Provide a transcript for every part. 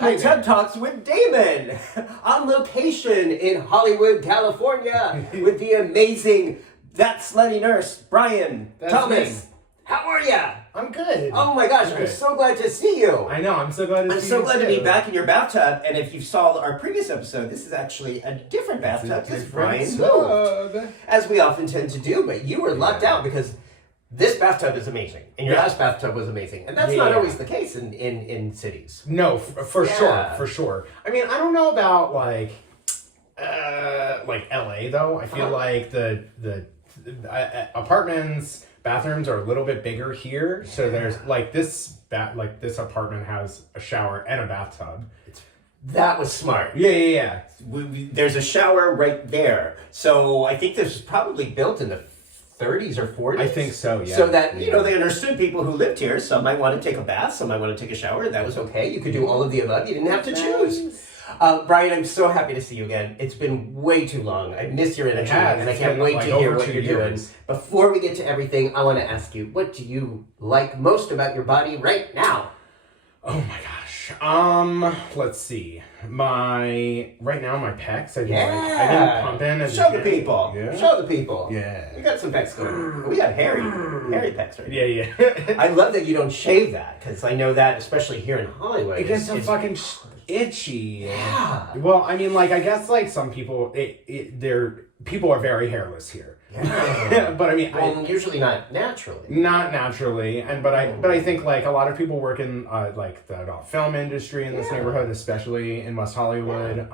Hi, TED Talks with Damon on location in Hollywood, California with the amazing That Slutty nurse, Brian Thomas. Me. How are ya? I'm good. Oh my gosh, I'm so glad to see you. I know, I'm so glad to see you. I'm so glad to be back in your bathtub. And if you saw our previous episode, this is actually a different bathtub. This is Brian's moved, as we often tend to do. But you were locked out because this bathtub is amazing, and your last bathtub was amazing, and that's not always the case in cities. No, for sure. I mean, I don't know about like LA though. I feel like the apartments, bathrooms are a little bit bigger here. So there's this apartment has a shower and a bathtub. That was smart. Yeah. There's a shower right there, so I think this was probably built in the 30s or 40s. I think so, yeah. So that, they understood people who lived here. Some might want to take a bath, some might want to take a shower, and that was okay. You could do all of the above. You didn't have to choose. Brian, I'm so happy to see you again. It's been way too long. I miss your energy, and I can't wait to hear what you're doing. Before we get to everything, I want to ask you, what do you like most about your body right now? Oh my gosh. Let's see. Right now my pecs. I've been pumping. Show the people. Yeah. Show the people. Yeah. We got some pecs going. We got hairy pecs right now. Yeah. I love that you don't shave that, because I know that, especially here in Hollywood. It gets so fucking itchy. Yeah. Well, I mean, I guess some people, people are very hairless here. Yeah. But I mean, usually not naturally. Not naturally, but I think a lot of people work in the film industry in this neighborhood, especially in West Hollywood.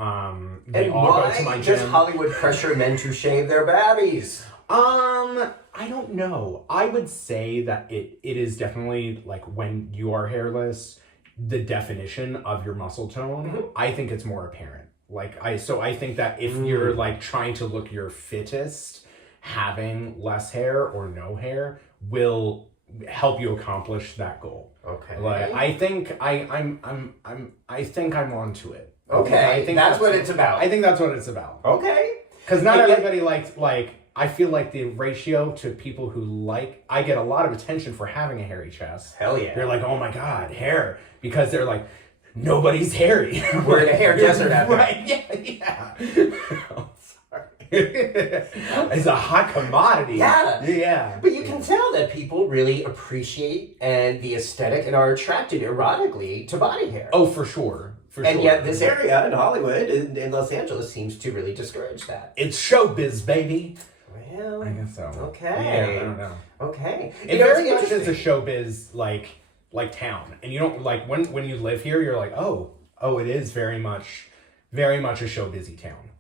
They all go to my gym. Does Hollywood pressure men to shave their babbies? I don't know. I would say that it is definitely when you are hairless, the definition of your muscle tone. Mm-hmm. I think it's more apparent. I think that if you're trying to look your fittest, having less hair or no hair will help you accomplish that goal. Okay. I think I'm onto it. Okay. I think that's what it's about. I think that's what it's about. Okay. Because not everybody likes I feel like the ratio to people who I get a lot of attention for having a hairy chest. Hell yeah. They're like, oh my God, hair. Because they're like, nobody's hairy. We're in a hair desert out there. Right, yeah. It's a hot commodity. Yeah. But you can tell that people really appreciate the aesthetic and are attracted erotically to body hair. Oh, for sure. Yet this area in Hollywood, in Los Angeles, seems to really discourage that. It's showbiz, baby. Well, I guess so. Okay. Yeah, I don't know. Okay. It very much is a showbiz town. And you don't when you live here, you're like, oh, it is very much a showbizy town.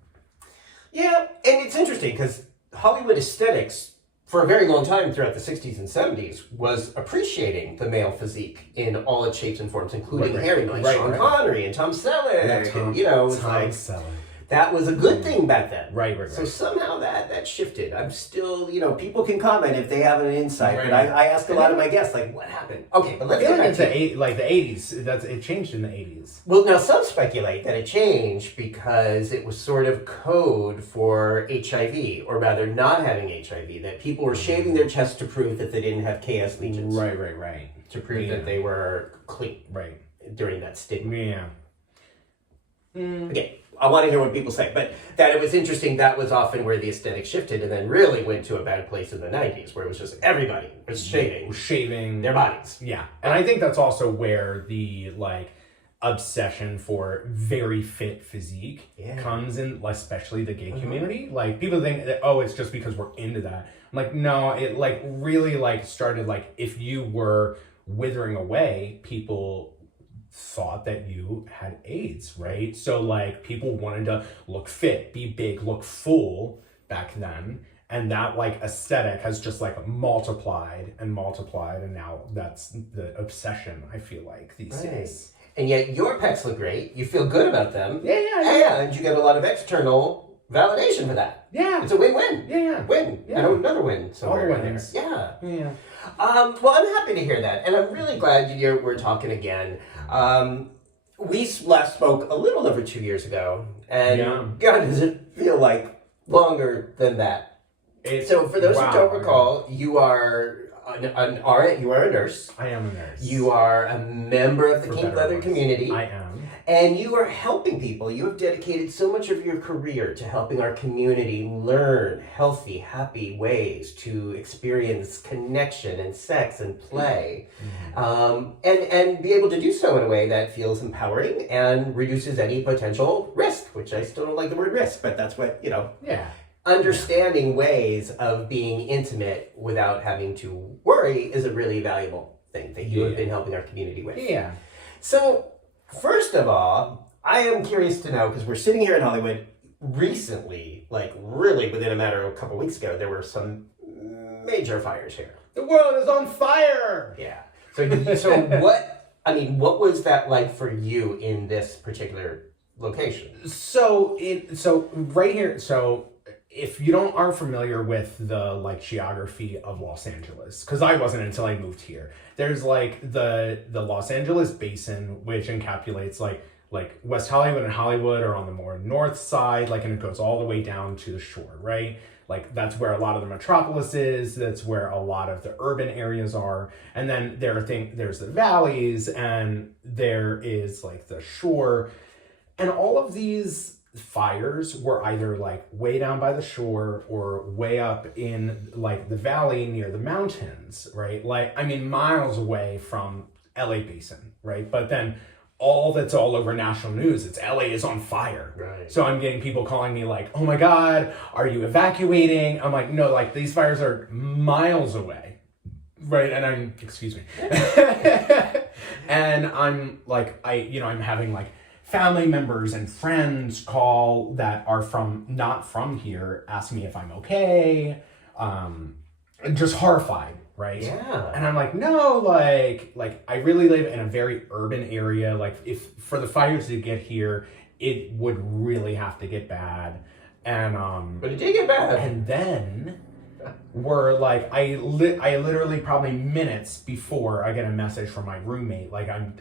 Yeah, and it's interesting because Hollywood aesthetics, for a very long time throughout the 60s and 70s, was appreciating the male physique in all its shapes and forms, including hairy, Sean Connery and Tom Selleck. Tom Selleck. That was a good thing back then. Right. So somehow that shifted. I'm still, people can comment if they have an insight, but I ask a lot of my guests, what happened? Okay, but let's get back to the 80s. It changed in the 80s. Well, now some speculate that it changed because it was sort of code for HIV, or rather not having HIV, that people were shaving their chests to prove that they didn't have KS lesions. Right. To prove that they were clean. Right. During that stigma. Yeah. Again, I want to hear what people say, but that it was interesting, that was often where the aesthetic shifted and then really went to a bad place in the 90s, where it was just everybody was shaving their bodies. Yeah. And I think that's also where the, obsession for very fit physique comes in, especially the gay community. People think that, it's just because we're into that. I'm no, it, really, started, if you were withering away, people thought that you had AIDS, right? So people wanted to look fit, be big, look full back then, and that aesthetic has just multiplied, and now that's the obsession, I feel these days. And yet your pecs look great. You feel good about them. Yeah. And you get a lot of external validation for that. Yeah. It's a win-win. Yeah. Win. Yeah. And another win somewhere in there. Yeah. Well, I'm happy to hear that. And I'm really glad we're talking again. We last spoke a little over 2 years ago. And God, does it feel like longer than that? So for those who don't recall, you are an RN, you are a nurse. I am a nurse. You are a member of the kink leather community. I am. And you are helping people. You have dedicated so much of your career to helping our community learn healthy, happy ways to experience connection and sex and play. And be able to do so in a way that feels empowering and reduces any potential risk, which I still don't like the word risk, but that's what, understanding ways of being intimate without having to worry is a really valuable thing that you have been helping our community with. Yeah. So, first of all, I am curious to know, because we're sitting here in Hollywood recently, like really within a matter of a couple weeks ago, there were some major fires here. The world is on fire! Yeah. So what was that like for you in this particular location? So right here, if you aren't familiar with the geography of Los Angeles, because I wasn't until I moved here. There's the Los Angeles basin, which encapsulates like West Hollywood and Hollywood are on the more north side, and it goes all the way down to the shore, right? That's where a lot of the metropolis is. That's where a lot of the urban areas are. And then there's the valleys, and there is the shore, and all of these fires were either way down by the shore or way up in the valley near the mountains, right? Miles away from LA basin, right? But then that's all over national news. It's LA is on fire. Right. So I'm getting people calling me oh my God, are you evacuating? I'm like, no, these fires are miles away. Right. And excuse me. And I'm I'm having family members and friends call that are not from here, ask me if I'm okay, just horrified, right? Yeah. And I'm like, no, I really live in a very urban area. If for the fires to get here, it would really have to get bad. And but it did get bad. And then were I literally probably minutes before I get a message from my roommate, I'm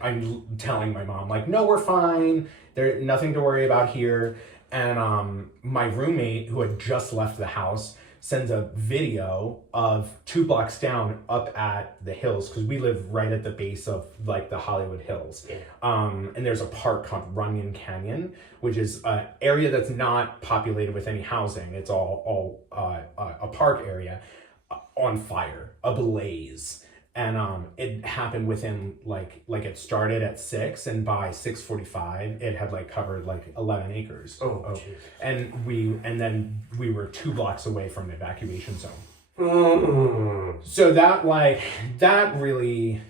telling my mom no, we're fine, there's nothing to worry about here. And my roommate, who had just left the house, sends a video of 2 blocks down up at the hills, because we live right at the base of the Hollywood Hills. Yeah. And there's a park called Runyon Canyon, which is an area that's not populated with any housing. It's all a park area on fire, ablaze. And it happened within it started at 6, and by 6:45 it had covered 11 acres. And then we were 2 blocks away from the evacuation zone. So that really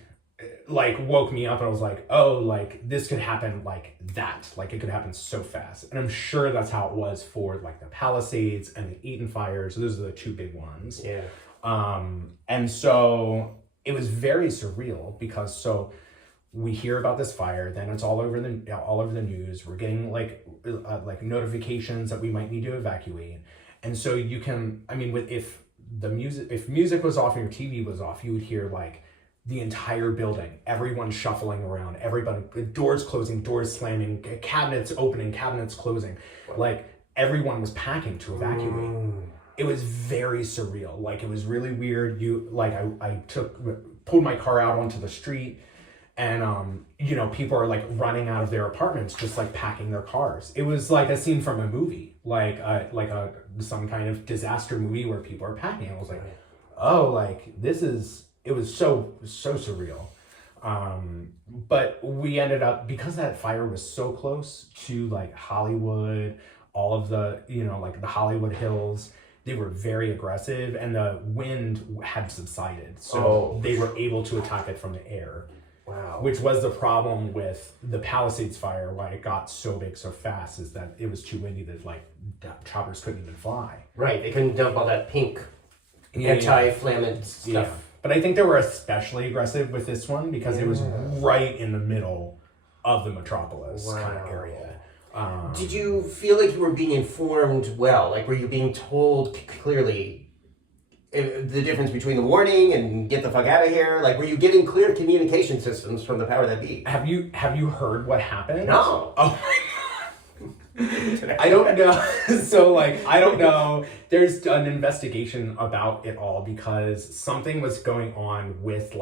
woke me up, and I was this could happen that. It could happen so fast. And I'm sure that's how it was for the Palisades and the Eaton fires. Those are the 2 big ones. Yeah. And so it was very surreal, because we hear about this fire, then it's all over the news. We're getting notifications that we might need to evacuate. And so you can, if music was off and your TV was off, you would hear the entire building, everyone shuffling around, everybody, doors closing, doors slamming, cabinets opening, cabinets closing. Everyone was packing to evacuate. It was very surreal. It was really weird. I pulled my car out onto the street, and people are running out of their apartments, just packing their cars. It was a scene from a movie, some kind of disaster movie where people are packing. I was it was so surreal. But we ended up, because that fire was so close to Hollywood, all of the the Hollywood Hills, they were very aggressive, and the wind had subsided. So they were able to attack it from the air. Wow. Which was the problem with the Palisades fire, why it got so big so fast, is that it was too windy that choppers couldn't even fly. Right, they couldn't dump all that pink anti-flammable stuff. Yeah. But I think they were especially aggressive with this one, because it was right in the middle of the metropolis kind of area. Did you feel like you were being informed well? Were you being told clearly the difference between the warning and get the fuck out of here? Were you getting clear communication systems from the power that be? Have you heard what happened? No. Oh my God. I don't know. So I don't know. There's an investigation about it all, because something was going on with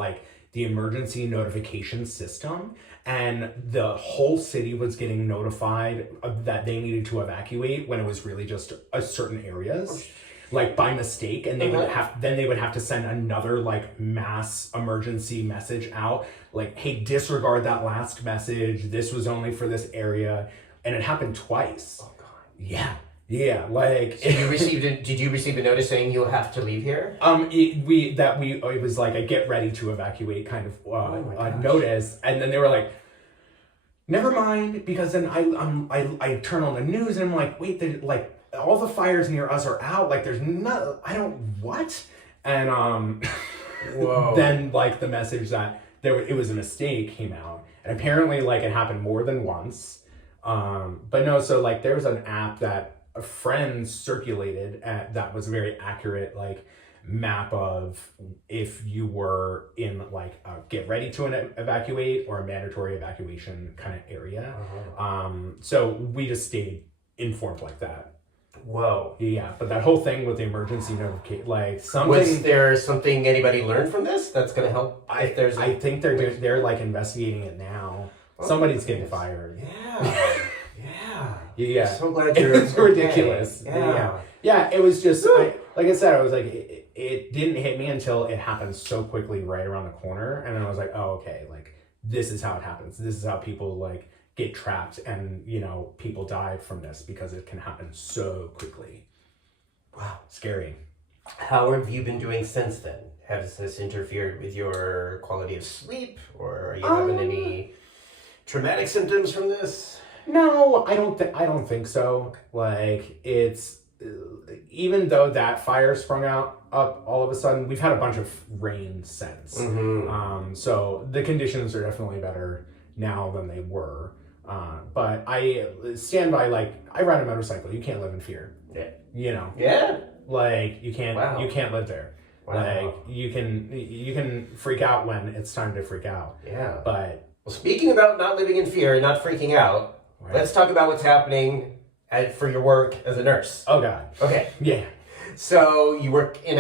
the emergency notification system, and the whole city was getting notified that they needed to evacuate when it was really just a certain areas, like by mistake, and they would have to send another like mass emergency message out, like, hey, disregard that last message. This was only for this area, and it happened twice. Oh God. Yeah. Yeah, like so did you receive a notice saying you'll have to leave here? It was like a get ready to evacuate kind of notice, and then they were like, never mind, because then I turn on the news and I'm like, wait, like all the fires near us are out, like there's no, I don't, what? And whoa. Then like the message that it was a mistake came out, and apparently like it happened more than once. But no, so like there was an app that a friend circulated that was a very accurate like map of if you were in like a get ready to evacuate or a mandatory evacuation kind of area. So we just stayed informed like that. Whoa. Yeah, but that whole thing with the emergency notification, like something. Was there something anybody learned from this that's going to help? I think they're like investigating it now. Somebody's getting fired. Yeah. Yeah. I'm so glad you're It's ridiculous. Okay. Yeah, it was just like I said, I was like it didn't hit me until it happened so quickly right around the corner, and then I was like, oh, okay, like this is how it happens. This is how people like get trapped, and you know, people die from this because it can happen so quickly. Wow, scary. How have you been doing since then? Has this interfered with your quality of sleep, or are you having any traumatic symptoms from this? No, I don't think so. Like it's even though that fire sprung up all of a sudden, we've had a bunch of rain since. So the conditions are definitely better now than they were. But I stand by, like, I ride a motorcycle. You can't live in fear. Yeah. You know. Yeah. Like you can't live there. Wow. Like you can freak out when it's time to freak out. Yeah. But well, speaking about not living in fear and not freaking out, right. Let's talk about what's happening for your work as a nurse. Oh God. Okay. Yeah. So you work in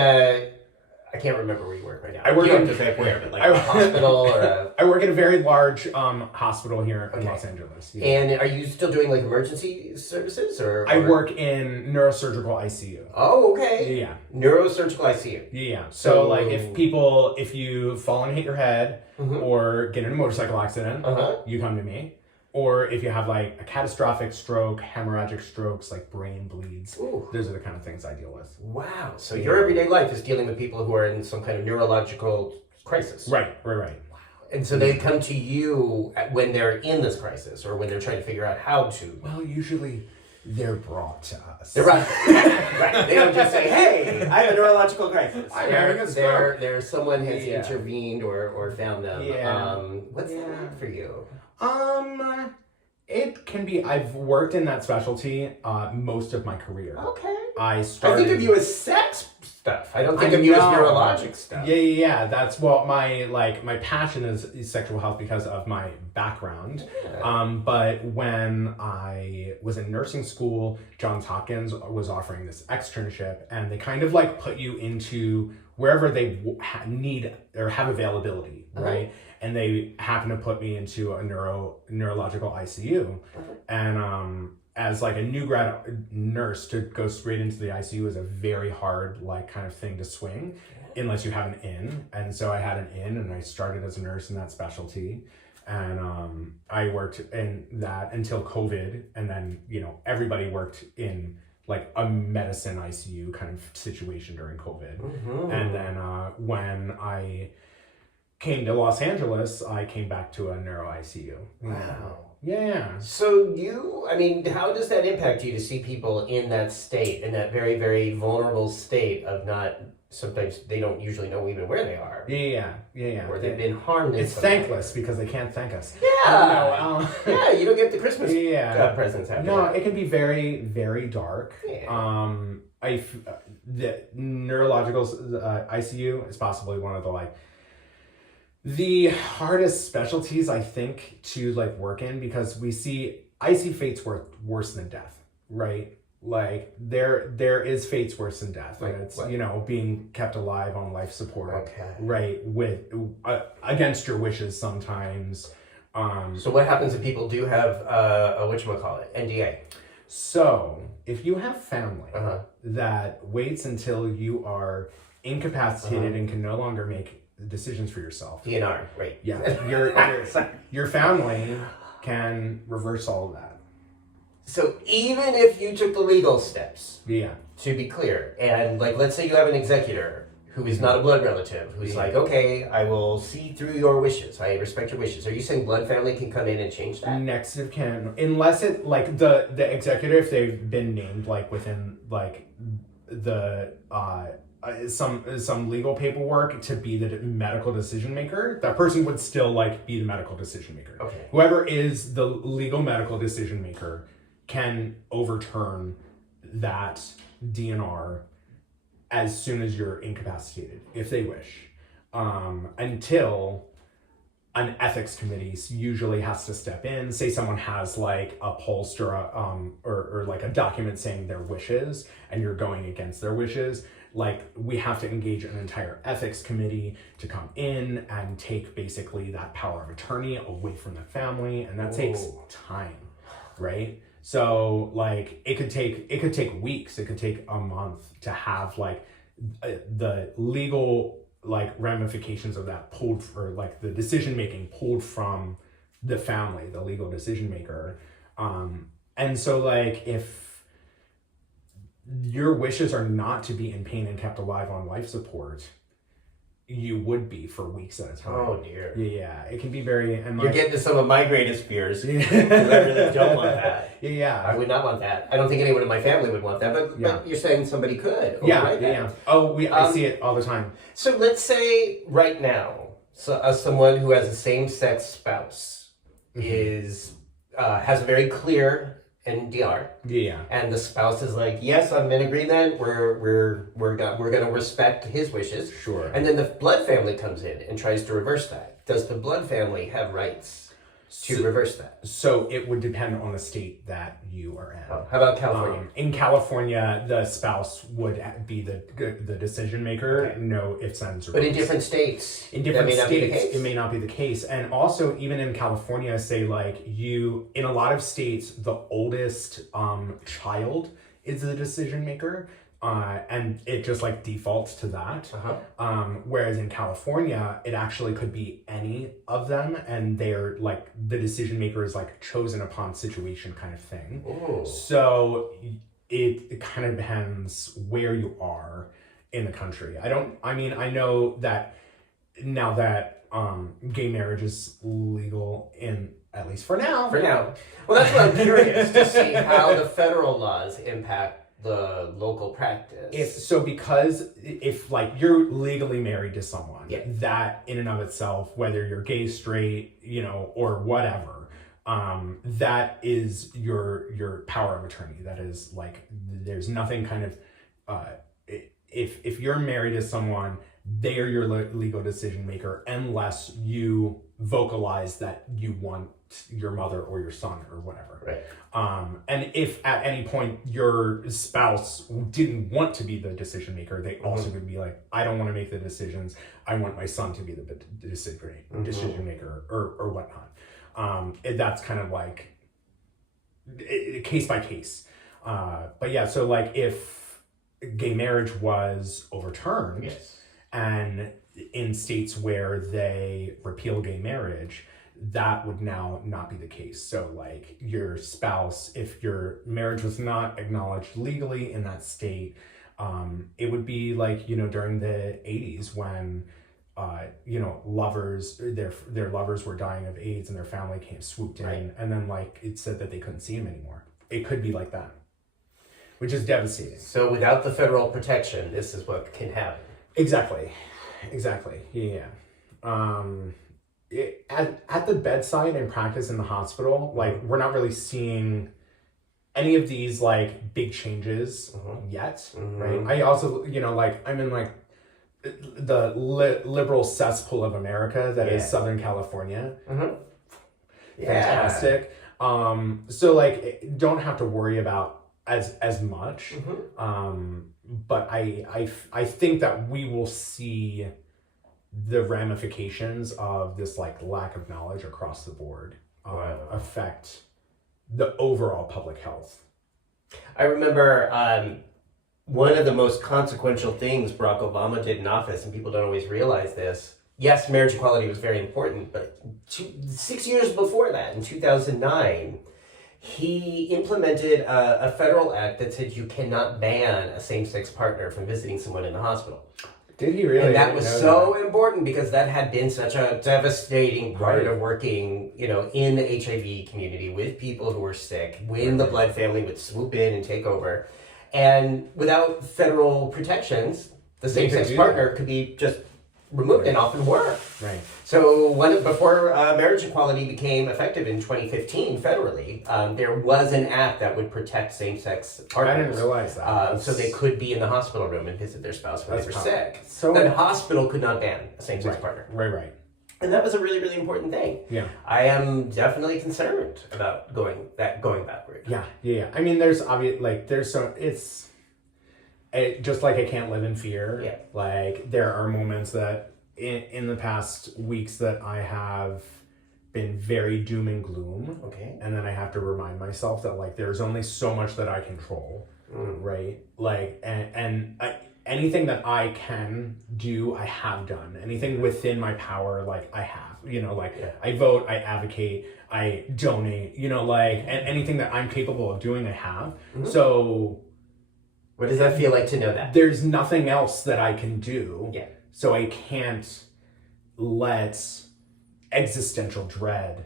I can't remember where you work right now. I work in a hospital or a... I work in a very large hospital here in Los Angeles. Yeah. And are you still doing like emergency services or? I work in neurosurgical ICU. Oh, okay. Yeah. Neurosurgical ICU. Yeah. So like if you fall and hit your head or get in a motorcycle accident, you come to me. Or if you have like a catastrophic stroke, hemorrhagic strokes, like brain bleeds, those are the kind of things I deal with. Wow. So your everyday life is dealing with people who are in some kind of neurological crisis. Right. Wow. And so they come to you when they're in this crisis or when they're trying to figure out how to. Well, usually they're brought to us. They're right. Right. They don't just say, hey, I have a neurological crisis. I'm having a stroke. Someone has intervened or found them. Yeah. What's that like for you? It can be. I've worked in that specialty most of my career. Okay. I think of you as sex stuff. I don't think of you as neurologic stuff. Yeah. That's my passion is sexual health because of my background. Yeah. But when I was in nursing school, Johns Hopkins was offering this externship, and they kind of like put you into wherever they need or have availability, right? And they happened to put me into a neurological ICU. And as like a new grad nurse, to go straight into the ICU is a very hard like kind of thing to swing unless you have an in. And so I had an in, and I started as a nurse in that specialty. And I worked in that until COVID. And then, everybody worked in like a medicine ICU kind of situation during COVID. And then when I came to Los Angeles, I came back to a neuro ICU. Wow. Yeah. So how does that impact you to see people in that state, in that very, very vulnerable state of not, sometimes they don't usually know even where they are. Yeah. Or they've been harmed. It's thankless because they can't thank us. Yeah. Yeah, you don't get the Christmas presents after No, that. it can be very, very dark. Yeah. The neurological ICU is possibly one of the hardest specialties, I think, to like work in, because I see fates worse than death, right? Like there is fates worse than death, and it's what? being kept alive on life support, Okay. right? With against your wishes sometimes. So what happens if people do have a whatchamacallit, NDA? So if you have family that waits until you are incapacitated and can no longer make decisions for yourself, DNR, right? Yeah, your family can reverse all of that. So even if you took the legal steps, Yeah. to be clear, and like let's say you have an executor who is not a blood relative, who's like, okay, I will see through your wishes, I respect your wishes. Are you saying blood family can come in and change that? Next of kin, unless it like the executor, if they've been named like within like the some legal paperwork to be the medical decision maker, that person would still like be the medical decision maker. Okay. Whoever is the legal medical decision maker can overturn that DNR as soon as you're incapacitated, if they wish, until an ethics committee usually has to step in. Say someone has like a pollster or like a document saying their wishes, and you're going against their wishes. Like we have to engage an entire ethics committee to come in and take basically that power of attorney away from the family, and that takes time, right? So like it could take weeks, it could take a month to have like the legal like ramifications of that pulled, or like the decision making pulled from the family, the legal decision maker. And so like if your wishes are not to be in pain and kept alive on life support, you would be for weeks at a time. Oh dear. Yeah, it can be very. And you're getting to some of my greatest fears. Because I really don't want that. Yeah. I would not want that. I don't think anyone in my family would want that. But you're saying somebody could. Yeah. Oh, I see it all the time. So let's say right now, someone who has a same-sex spouse is has a very clear NDR. Yeah. And the spouse is like, yes, I'm in agreement. We're gonna respect his wishes. Sure. And then the blood family comes in and tries to reverse that. Does the blood family have rights to reverse that? So it would depend on the state that you are in. Oh, how about California? In California, the spouse would be the decision maker. Okay. No ifs, ands, or buts. But in different states, it may not be the case. And also, even in California, say like in a lot of states, the oldest child is the decision maker. And it just like defaults to that. Whereas in California, it actually could be any of them, and they're like the decision maker is like chosen upon situation kind of thing. Ooh. So it kind of depends where you are in the country. I know that now that gay marriage is legal at least for now. Well, that's what I'm curious to see how the federal laws impact the local practice. Because if like you're legally married to someone, that in and of itself, whether you're gay, straight, or whatever, that is your power of attorney. That is like, there's nothing kind of, if you're married to someone, they are your legal decision maker, unless you vocalize that you want your mother or your son or whatever. Right. And if at any point your spouse didn't want to be the decision maker, they also would be like, I don't want to make the decisions. I want my son to be the decision maker or whatnot. That's kind of like case by case. But yeah, so like if gay marriage was overturned, and in states where they repeal gay marriage, that would now not be the case. So like your spouse, if your marriage was not acknowledged legally in that state, it would be like, during the 80s when, lovers, their lovers were dying of AIDS and their family swooped in, right. And then like it said that they couldn't see him anymore. It could be like that, which is devastating. So without the federal protection, this is what can happen. Exactly. Yeah. At the bedside and practice in the hospital, like we're not really seeing any of these like big changes yet, right? I also, I'm in like the liberal cesspool of America that is Southern California. Fantastic. So like don't have to worry about as much. But I think that we will see the ramifications of this like lack of knowledge across the board affect the overall public health. I remember one of the most consequential things Barack Obama did in office, and people don't always realize this. Yes, marriage equality was very important, but 6 years before that, in 2009, he implemented a federal act that said you cannot ban a same-sex partner from visiting someone in the hospital. Did he really? And that was so important because that had been such a devastating part of working, in the HIV community with people who were sick, when the blood family would swoop in and take over. And without federal protections, the same-sex partner could be just removed and often were. Right. So before marriage equality became effective in 2015 federally, there was an act that would protect same-sex partners. I didn't realize that. So they could be in the hospital room and visit their spouse when they were sick. So the hospital could not ban a same-sex partner. Right. And that was a really, really important thing. Yeah. I am definitely concerned about going backward. Yeah. I mean, there's obvious, like, just like I can't live in fear. Yeah. Like, there are moments that in the past weeks that I have been very doom and gloom. Okay. And then I have to remind myself that, like, there's only so much that I control. Right. Like, and anything that I can do, I have done. Anything within my power, like, I have. I vote, I advocate, I donate, and anything that I'm capable of doing, I have. So what does that feel like to know that? There's nothing else that I can do. Yeah. So I can't let existential dread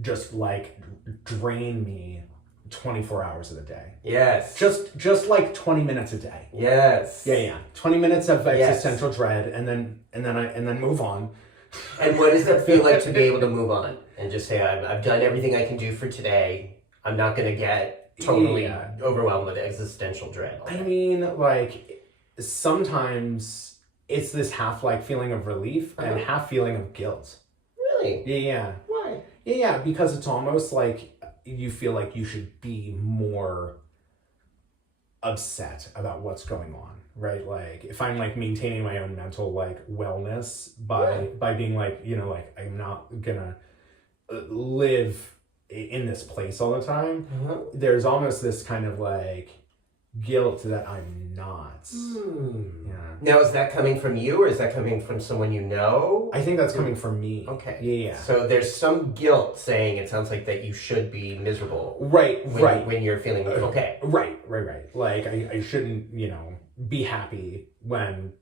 just like drain me 24 hours of the day. Yes. Just like 20 minutes a day. Yes. Yeah. 20 minutes of existential dread and then move on. And what does that feel like to be able to move on and just say, I've done everything I can do for today. I'm not going to get totally overwhelmed with existential dread. I mean, like, sometimes it's this half like feeling of relief and half feeling of guilt. Really? Yeah. Why? Yeah, because it's almost like you feel like you should be more upset about what's going on, right? Like, if I'm like maintaining my own mental like wellness by being like, I'm not gonna live in this place all the time, there's almost this kind of like guilt that I'm not. Yeah. Now, is that coming from you or is that coming from someone you know? I think that's coming from me. Okay. Yeah. So there's some guilt saying it sounds like that you should be miserable. Right. When you're feeling okay. Right. Like I shouldn't, be happy when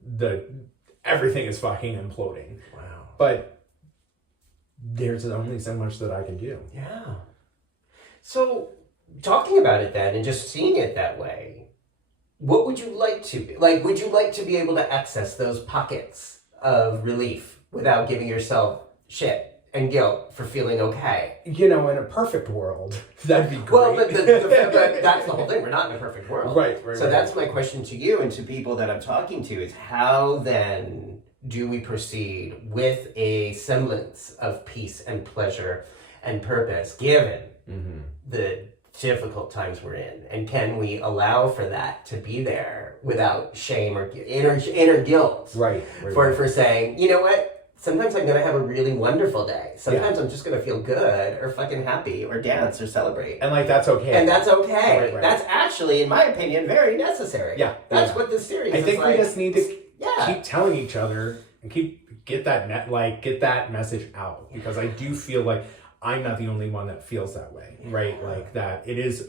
everything is fucking imploding. Wow. But there's only so much that I can do. Yeah. So, talking about it then and just seeing it that way, what would you like to be? Like, would you like to be able to access those pockets of relief without giving yourself shit and guilt for feeling okay? In a perfect world, that'd be great. Well, but that's the whole thing. We're not in a perfect world. Right. So that's my question to you and to people that I'm talking to is how then do we proceed with a semblance of peace and pleasure and purpose given the difficult times we're in? And can we allow for that to be there without shame or inner guilt? Right. For saying, you know what? Sometimes I'm going to have a really wonderful day. Sometimes I'm just going to feel good or fucking happy or dance or celebrate. And like, that's okay. And that's okay. Right. That's actually, in my opinion, very necessary. Yeah. That's what this series is I think like. we just need to keep telling each other and get that message out, because I do feel like I'm not the only one that feels that way, right? Like that it is,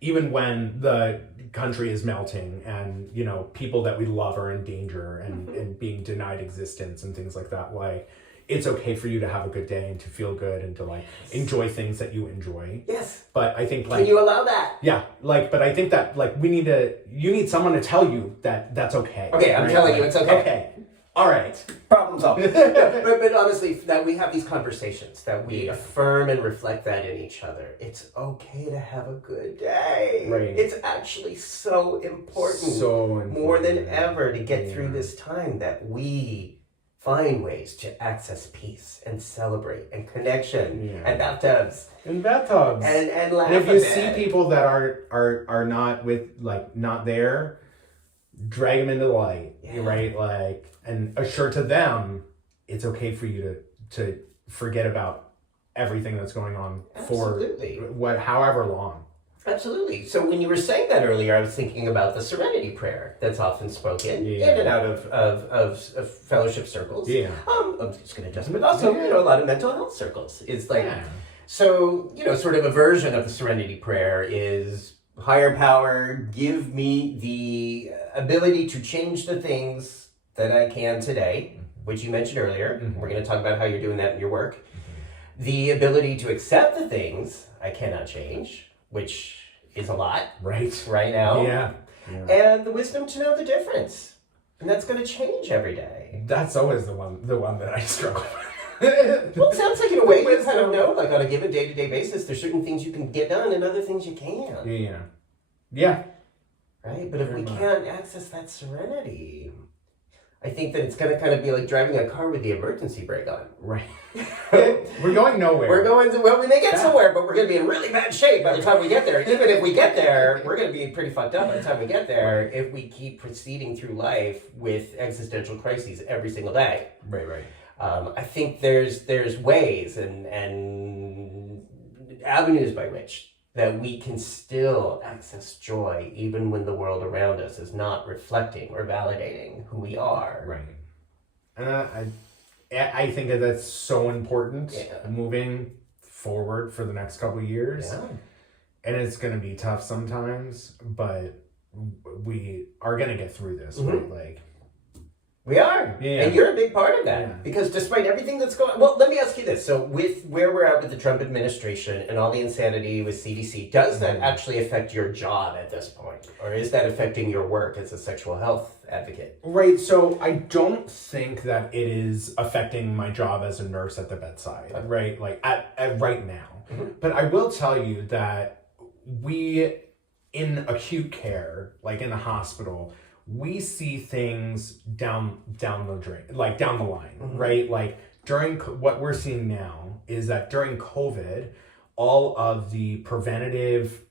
even when the country is melting and, people that we love are in danger and being denied existence and things like that, like, it's okay for you to have a good day and to feel good and to like enjoy things that you enjoy. Yes. But I think like... Can you allow that? Yeah. But I think that like you need someone to tell you that that's okay. Okay, I'm telling you it's okay. Okay. All right. Problem solved. but honestly, that we have these conversations, that we affirm and reflect that in each other. It's okay to have a good day. Right. It's actually so important. More than ever to get through this time that we find ways to access peace and celebrate and connection Yeah. and bathtubs In bathtubs. and laugh. And if you a see bit. people that are not with, like, not there, drag them into the light, right? Like, and assure to them it's okay for you to forget about everything that's going on Absolutely. for however long. Absolutely. So when you were saying that earlier, I was thinking about the serenity prayer that's often spoken in and out of fellowship circles. Yeah. I'm just going to adjust, but also, a lot of mental health circles. It's like, so, sort of a version of the serenity prayer is higher power, give me the ability to change the things that I can today, which you mentioned earlier. Mm-hmm. We're going to talk about how you're doing that in your work. Mm-hmm. The ability to accept the things I cannot change, which is a lot right now. Yeah. And the wisdom to know the difference. And that's going to change every day. That's always the one that I struggle with. Well, it sounds like in a way you kind of know, like on a given day-to-day basis, there's certain things you can get done and other things you can't. Yeah. Right? But if we can't access that serenity, I think that it's going to kind of be like driving a car with the emergency brake on. Right. We're going nowhere. We may get somewhere, but we're going to be in really bad shape by the time we get there. Even if we get there, we're going to be pretty fucked up by the time we get there if we keep proceeding through life with existential crises every single day. Right. I think there's ways and avenues by which that we can still access joy even when the world around us is not reflecting or validating who we are. Right. And I think that's so important moving forward for the next couple of years. Yeah. And it's going to be tough sometimes, but we are going to get through this, right? Like, we are. Yeah. And you're a big part of that. Because despite everything that's going on, well, let me ask you this. So with where we're at with the Trump administration and all the insanity with CDC, does that actually affect your job at this point? Or is that affecting your work as a sexual health advocate? Right. So I don't think that it is affecting my job as a nurse at the bedside, right? Like at right now. Mm-hmm. But I will tell you that we, in acute care, like in the hospital, we see things down the drain, like down the line, right? Like what we're seeing now is that during COVID, all of the preventative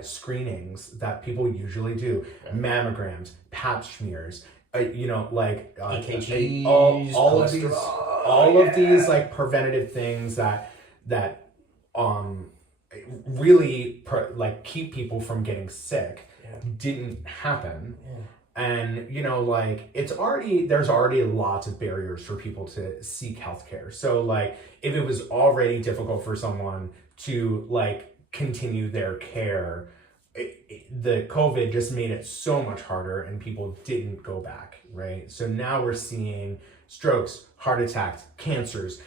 screenings that people usually do, mammograms, pap smears, EKGs, all of these like preventative things that really keep people from getting sick didn't happen. And, there's already lots of barriers for people to seek healthcare. So, if it was already difficult for someone to, continue their care, the COVID just made it so much harder and people didn't go back, right? So now we're seeing strokes, heart attacks, cancers,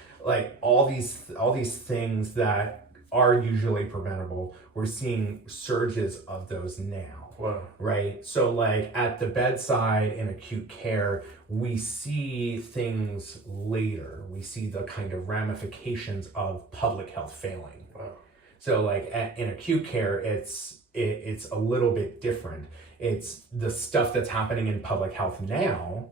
all these things that are usually preventable. We're seeing surges of those now. Wow. Right? So at the bedside in acute care, we see things later. We see the kind of ramifications of public health failing. Wow. So in acute care, it's a little bit different. It's the stuff that's happening in public health now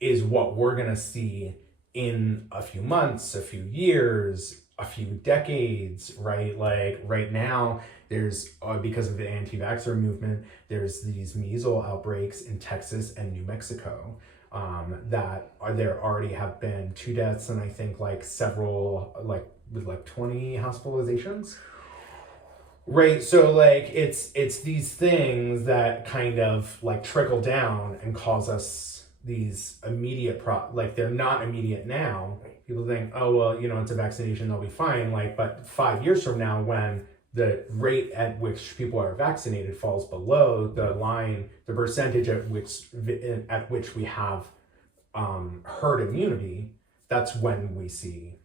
is what we're going to see in a few months, a few years, a few decades, right? Right now, there's, because of the anti-vaxxer movement, there's these measles outbreaks in Texas and New Mexico there already have been 2 deaths and I think several, with 20 hospitalizations. Right, so it's these things that kind of trickle down and cause us these immediate they're not immediate now. People think, oh, well, it's a vaccination, they'll be fine. But 5 years from now, when the rate at which people are vaccinated falls below the line, the percentage at which we have herd immunity, that's when we see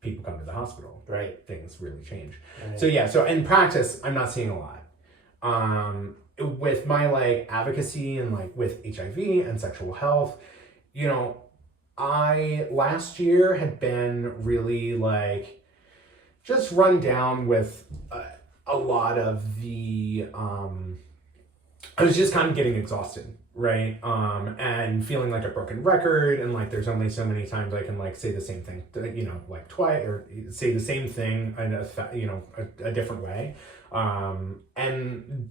people come to the hospital. Right. Things really change. Right. So in practice, I'm not seeing a lot. With my advocacy and with HIV and sexual health, I last year had been really just run down with a lot of the I was just kind of getting exhausted, right? And feeling like a broken record, and like there's only so many times I can like say the same thing, like twice, or say the same thing in a different way. And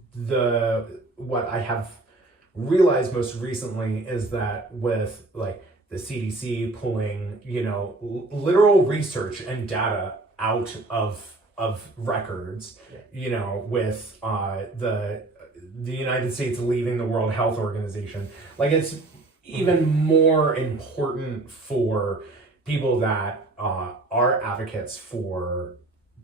what I have realized most recently is that with like the CDC pulling, literal research and data out of records, with the United States leaving the World Health Organization, like it's even more important for people that are advocates for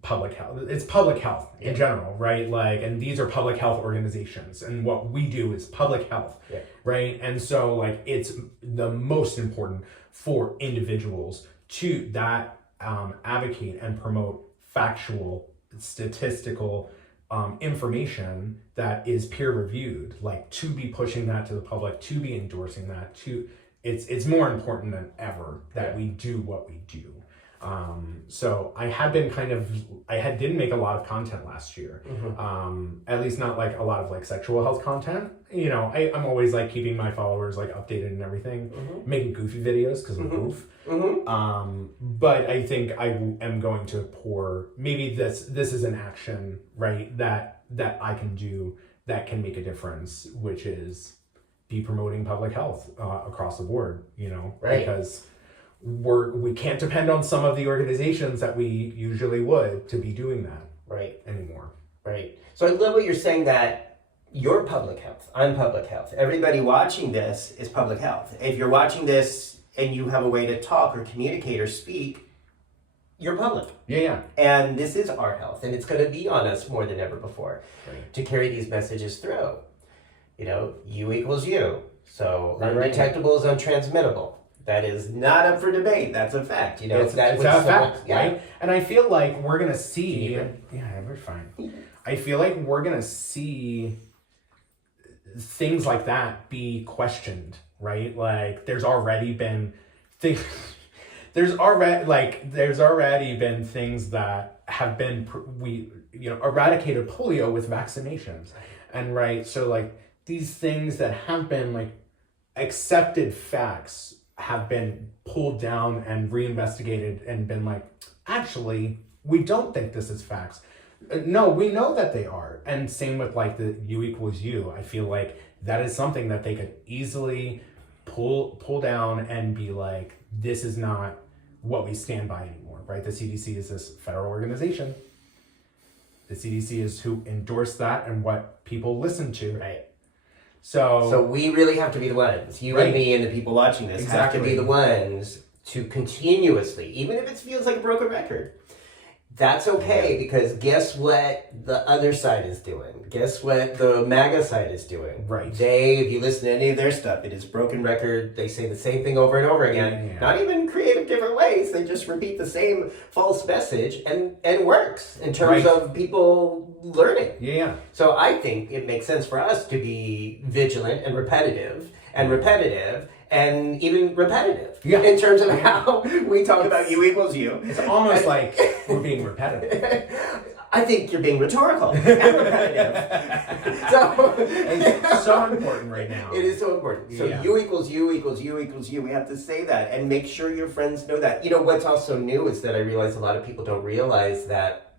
public health. It's public health in general, right? Like, and these are public health organizations, and what we do is public health, right? And so like it's the most important for individuals to that advocate and promote factual, statistical information that is peer reviewed, like to be pushing that to the public, to be endorsing that, it's more important than ever that we do what we do. So I didn't make a lot of content last year. At least not like a lot of like sexual health content. I'm always like keeping my followers like updated and everything, making goofy videos because I'm a goof. But I think I am going to pour, maybe this is an action, right, that I can do that can make a difference, which is be promoting public health across the board, right. Because we can't depend on some of the organizations that we usually would to be doing that anymore. Right. So I love what you're saying, that you're public health, I'm public health. Everybody watching this is public health. If you're watching this and you have a way to talk or communicate or speak, you're public. Yeah. And this is our health, and it's going to be on us more than ever before to carry these messages through. You equals you. So undetectable is untransmittable. That is not up for debate. That's a fact. It's a fact, right? And I feel like we're going to see... Yeah, we're fine. I feel like we're going to see things like that be questioned, right? Like, there's already been things... There's already been things that have been... eradicated polio with vaccinations. And, right, so, like, these things that have been, like, accepted facts have been pulled down and reinvestigated and been like, actually, we don't think this is facts. No, we know that they are. And same with like the you equals you. I feel like that is something that they could easily pull down and be like, this is not what we stand by anymore, right? The CDC is this federal organization. The CDC is who endorsed that and what people listen to. Right. So we really have to be the ones, you and me and the people watching this have to be the ones to continuously, even if it feels like a broken record, that's okay, because guess what the other side is doing? Guess what the MAGA side is doing? Right. If you listen to any of their stuff, it is broken record. They say the same thing over and over again. Yeah. Not even creative different ways. They just repeat the same false message and works in terms of people learning. Yeah. So I think it makes sense for us to be vigilant and repetitive and even repetitive in terms of how we talk about you equals you. It's almost like we're being repetitive. I think you're being rhetorical and repetitive. So it's so important right now. It is so important. So you equals you equals you equals you. We have to say that and make sure your friends know that. What's also new is that I realize a lot of people don't realize that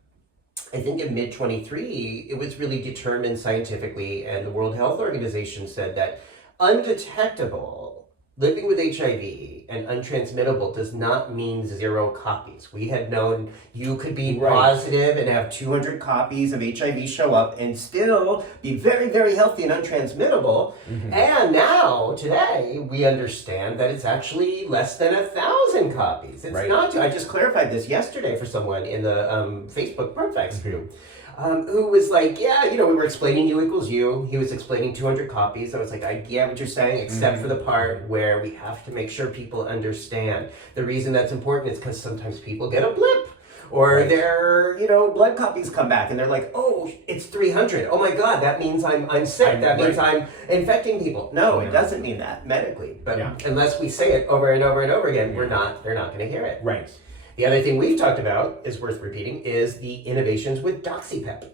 I think in mid-23, it was really determined scientifically, and the World Health Organization said that undetectable living with HIV and untransmittable does not mean 0 copies. We had known you could be positive and have 200 copies of HIV show up and still be very, very healthy and untransmittable. And now, today, we understand that it's actually less than 1,000 copies. It's not. I just clarified this yesterday for someone in the Facebook Perfects group. Who was like, we were explaining you equals you. He was explaining 200 copies. I was like, I get what you're saying, except for the part where we have to make sure people understand. The reason that's important is because sometimes people get a blip. Or their, blood copies come back and they're like, oh, it's 300. Oh my God, that means I'm sick. That means I'm infecting people. No, it doesn't mean that medically. But unless we say it over and over and over again, they're not going to hear it. Right. The other thing we've talked about, is worth repeating, is the innovations with DoxyPEP.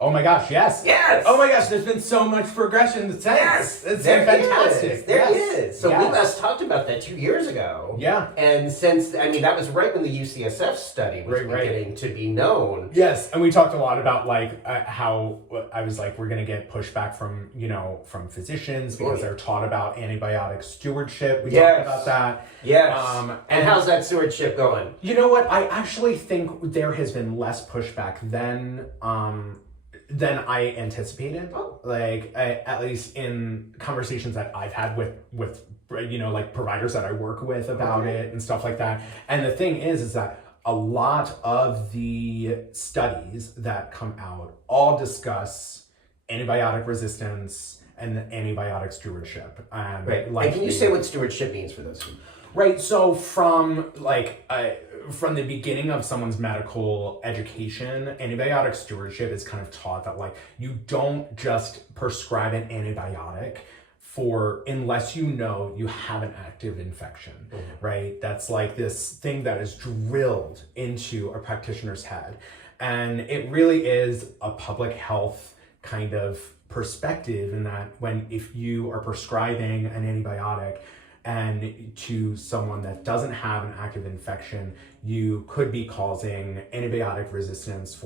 Oh my gosh, yes. Yes. Oh my gosh, there's been so much progression since. Yes. It's been fantastic. There is. So we last talked about that 2 years ago. Yeah. And since, I mean, that was right when the UCSF study was beginning to be known. Yes, and we talked a lot about like how I was like, we're going to get pushback from, from physicians because they're taught about antibiotic stewardship. We talked about that. Yes. And how's that stewardship going? You know what? I actually think there has been less pushback than I anticipated. Oh. Like, at least in conversations that I've had with like providers that I work with about it and stuff like that. And the thing is that a lot of the studies that come out all discuss antibiotic resistance and antibiotic stewardship. Right. And can you say what stewardship means for those people? Right. So from the beginning of someone's medical education, antibiotic stewardship is kind of taught that like you don't just prescribe an antibiotic unless you know you have an active infection, right? That's like this thing that is drilled into a practitioner's head. And it really is a public health kind of perspective in that if you are prescribing an antibiotic and to someone that doesn't have an active infection, you could be causing antibiotic resistance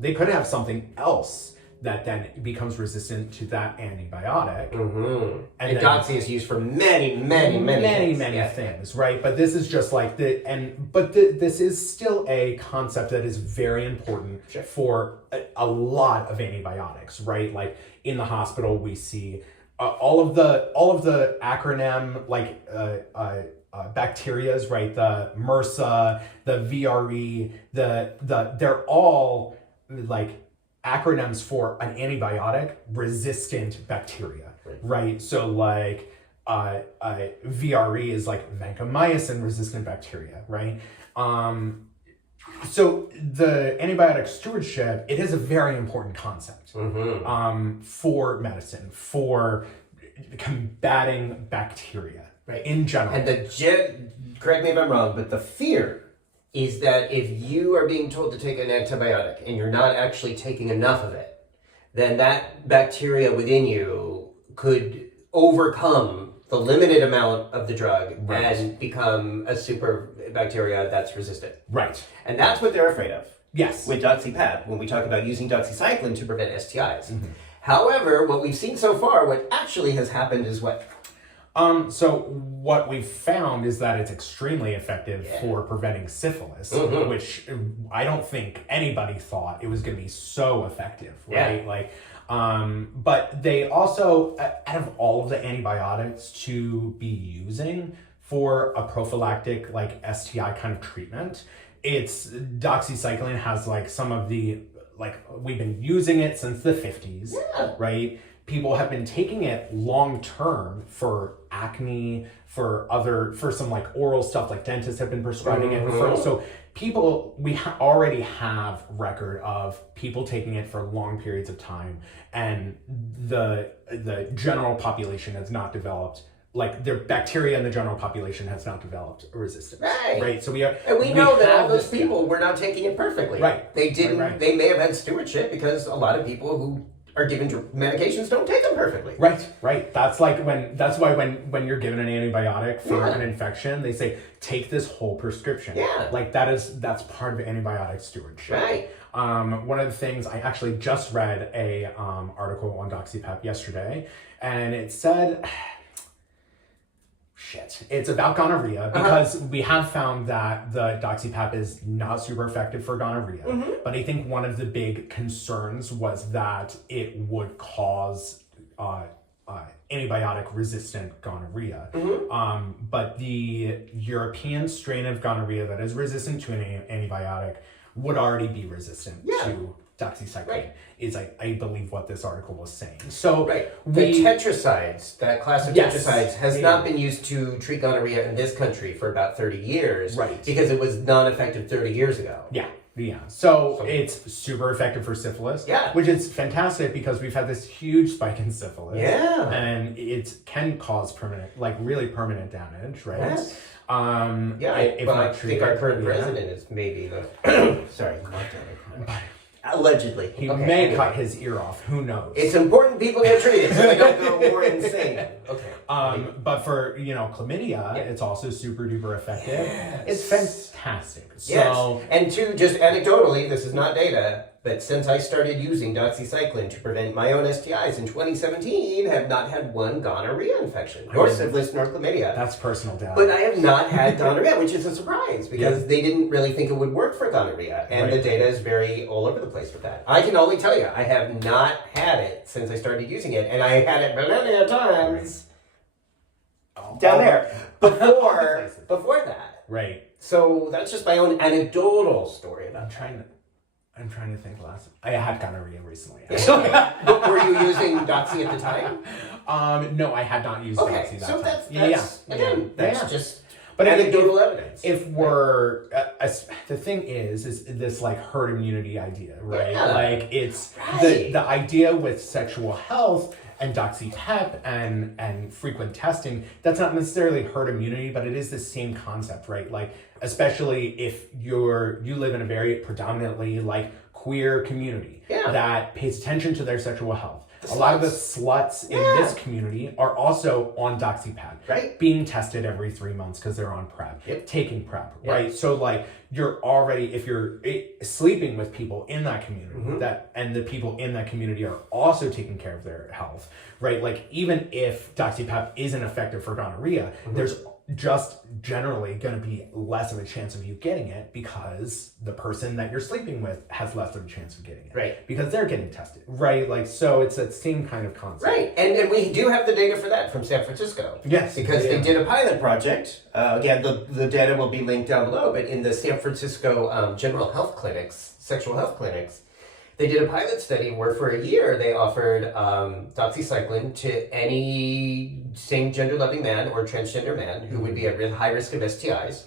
they could have something else that then becomes resistant to that antibiotic. Mm-hmm. And Doxy is used for many things, right? But this is just like this is still a concept that is very important for a lot of antibiotics, right? Like in the hospital, we see all of the acronym bacterias, right? The MRSA, the VRE, they're all like acronyms for an antibiotic resistant bacteria, right? So like VRE is like vancomycin resistant bacteria, right? So the antibiotic stewardship, it is a very important concept for medicine, for combating bacteria, right, in general. And correct me if I'm wrong, but the fear is that if you are being told to take an antibiotic and you're not actually taking enough of it, then that bacteria within you could overcome the limited amount of the drug and become a super bacteria that's resistant. Right. And that's what they're afraid of. Yes. With DoxyPEP, when we talk about using doxycycline to prevent STIs. Mm-hmm. However, what we've seen so far, what actually has happened is what? So what we've found is that it's extremely effective for preventing syphilis, which I don't think anybody thought it was going to be so effective, right? Yeah. Like, but they also, out of all of the antibiotics to be using for a prophylactic, like STI kind of treatment, doxycycline has like some of the, like we've been using it since the 50s, right? People have been taking it long term for acne, for some like oral stuff, like dentists have been prescribing it. So people, we already have record of people taking it for long periods of time, and the general population has not developed, like their bacteria in the general population has not developed a resistance. Right. So we know that all those people were not taking it perfectly. Right. They didn't. Right. They may have had stewardship because a lot of people who are given medications don't take them perfectly. Right. That's why when you're given an antibiotic for an infection, they say take this whole prescription. Yeah. Like that's part of antibiotic stewardship. Right. One of the things, I actually just read a article on DoxyPEP yesterday, and it said it's about gonorrhea, because we have found that the DoxyPEP is not super effective for gonorrhea. But I think one of the big concerns was that it would cause antibiotic resistant gonorrhea. But the European strain of gonorrhea that is resistant to an antibiotic would already be resistant to doxycycline, is I believe what this article was saying. So the tetrasides, that class of tetrasides, has not been used to treat gonorrhea in this country for about 30 years, because it was non-effective 30 years ago. So it's super effective for syphilis, which is fantastic because we've had this huge spike in syphilis, and it can cause really permanent damage, right? I think our current president is maybe the sorry, not Democrat. Allegedly. He may cut his ear off. Who knows? It's important people get treated so they don't go more insane. Okay. But for, chlamydia, it's also super duper effective. Yes. It's fantastic. Yes. So, And just anecdotally, this is not data, but since I started using doxycycline to prevent my own STIs in 2017, have not had one gonorrhea infection, nor syphilis, nor chlamydia. that's personal data. But I have not had gonorrhea, which is a surprise because they didn't really think it would work for gonorrhea. And the data is very all over the place with that. I can only tell you, I have not had it since I started using it. And I had it many a times down there before that. Right. So that's just my own anecdotal story about it. I'm trying to think last. I had gonorrhea recently. But were you using Doxy at the time? No, I had not used Doxy that so time. that's just but anecdotal evidence. If we're the thing is this like herd immunity idea, right? Yeah. Like it's the idea with sexual health and DoxyPEP and frequent testing, that's not necessarily herd immunity, but it is the same concept, right? Like, especially if you live in a very predominantly like queer community that pays attention to their sexual health. A lot of the sluts in this community are also on DoxyPEP, right? Being tested every 3 months because they're on PrEP, taking PrEP, right? So like you're already, if you're sleeping with people in that community, and the people in that community are also taking care of their health, right? Like even if DoxyPEP isn't effective for gonorrhea, there's just generally going to be less of a chance of you getting it because the person that you're sleeping with has less of a chance of getting it. Right. Because they're getting tested. Right. Like, so it's that same kind of concept. Right. And we do have the data for that from San Francisco. Yes. Because they did a pilot project. Again, the data will be linked down below, but in the San Francisco general health clinics, sexual health clinics, they did a pilot study where for a year they offered doxycycline to any same gender-loving man or transgender man who would be at high risk of STIs.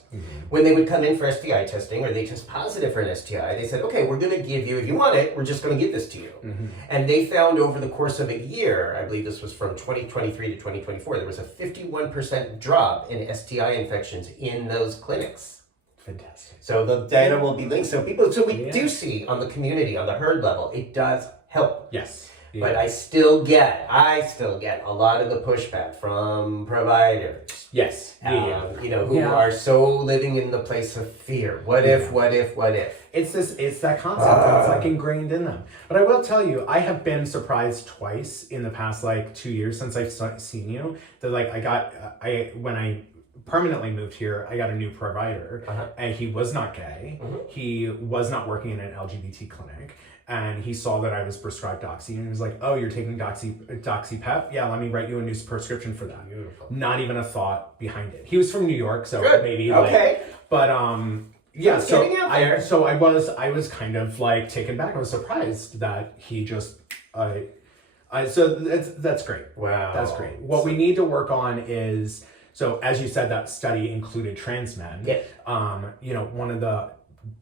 When they would come in for STI testing or they test positive for an STI, they said, okay, we're going to give you, if you want it, we're just going to give this to you. And they found over the course of a year, I believe this was from 2023 to 2024, there was a 51% drop in STI infections in those clinics. Fantastic. So the data will be linked. So we do see on the community, on the herd level, it does help. Yes. But I still get a lot of the pushback from providers. Yes. Who are so living in the place of fear. What if? It's that concept that's like ingrained in them. But I will tell you, I have been surprised twice in the past 2 years since I've seen you that when I permanently moved here, I got a new provider, and he was not gay. He was not working in an LGBT clinic, and he saw that I was prescribed Doxy, and he was like, "Oh, you're taking DoxyPEP? Yeah, let me write you a new prescription for that." Beautiful. Not even a thought behind it. He was from New York, so maybe but yeah. So I was kind of taken back. I was surprised that he just. So that's great. Wow, that's great. What we need to work on is. So as you said, that study included trans men. Yeah. One of the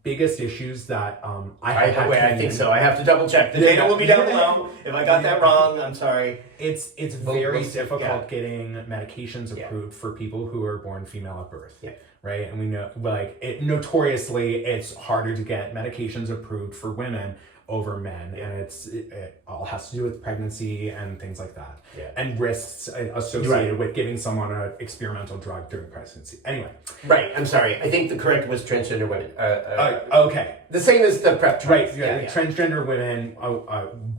biggest issues that I think so. I have to double check. The data will be down below. If I got that wrong, I'm sorry. It's very difficult getting medications approved for people who are born female at birth. Yeah. Right. And we know notoriously it's harder to get medications approved for women over men, and it all has to do with pregnancy and things like that, and risks associated with giving someone an experimental drug during pregnancy. Anyway, I'm sorry. I think the correct was transgender women. Okay, the same as the PrEP. Transgender women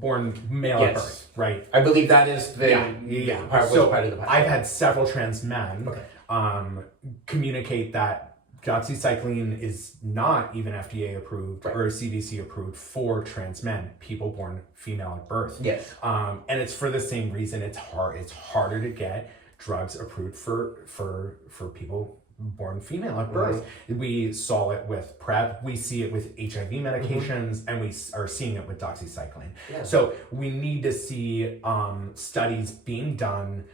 born male at birth. Right. I believe that is the part of the pilot. I've had several trans men communicate that doxycycline is not even FDA approved or CDC approved for trans men, people born female at birth. Yes. And it's for the same reason. It's harder to get drugs approved for people born female at birth. We saw it with PrEP. We see it with HIV medications, and we are seeing it with doxycycline. Yeah. So we need to see studies being done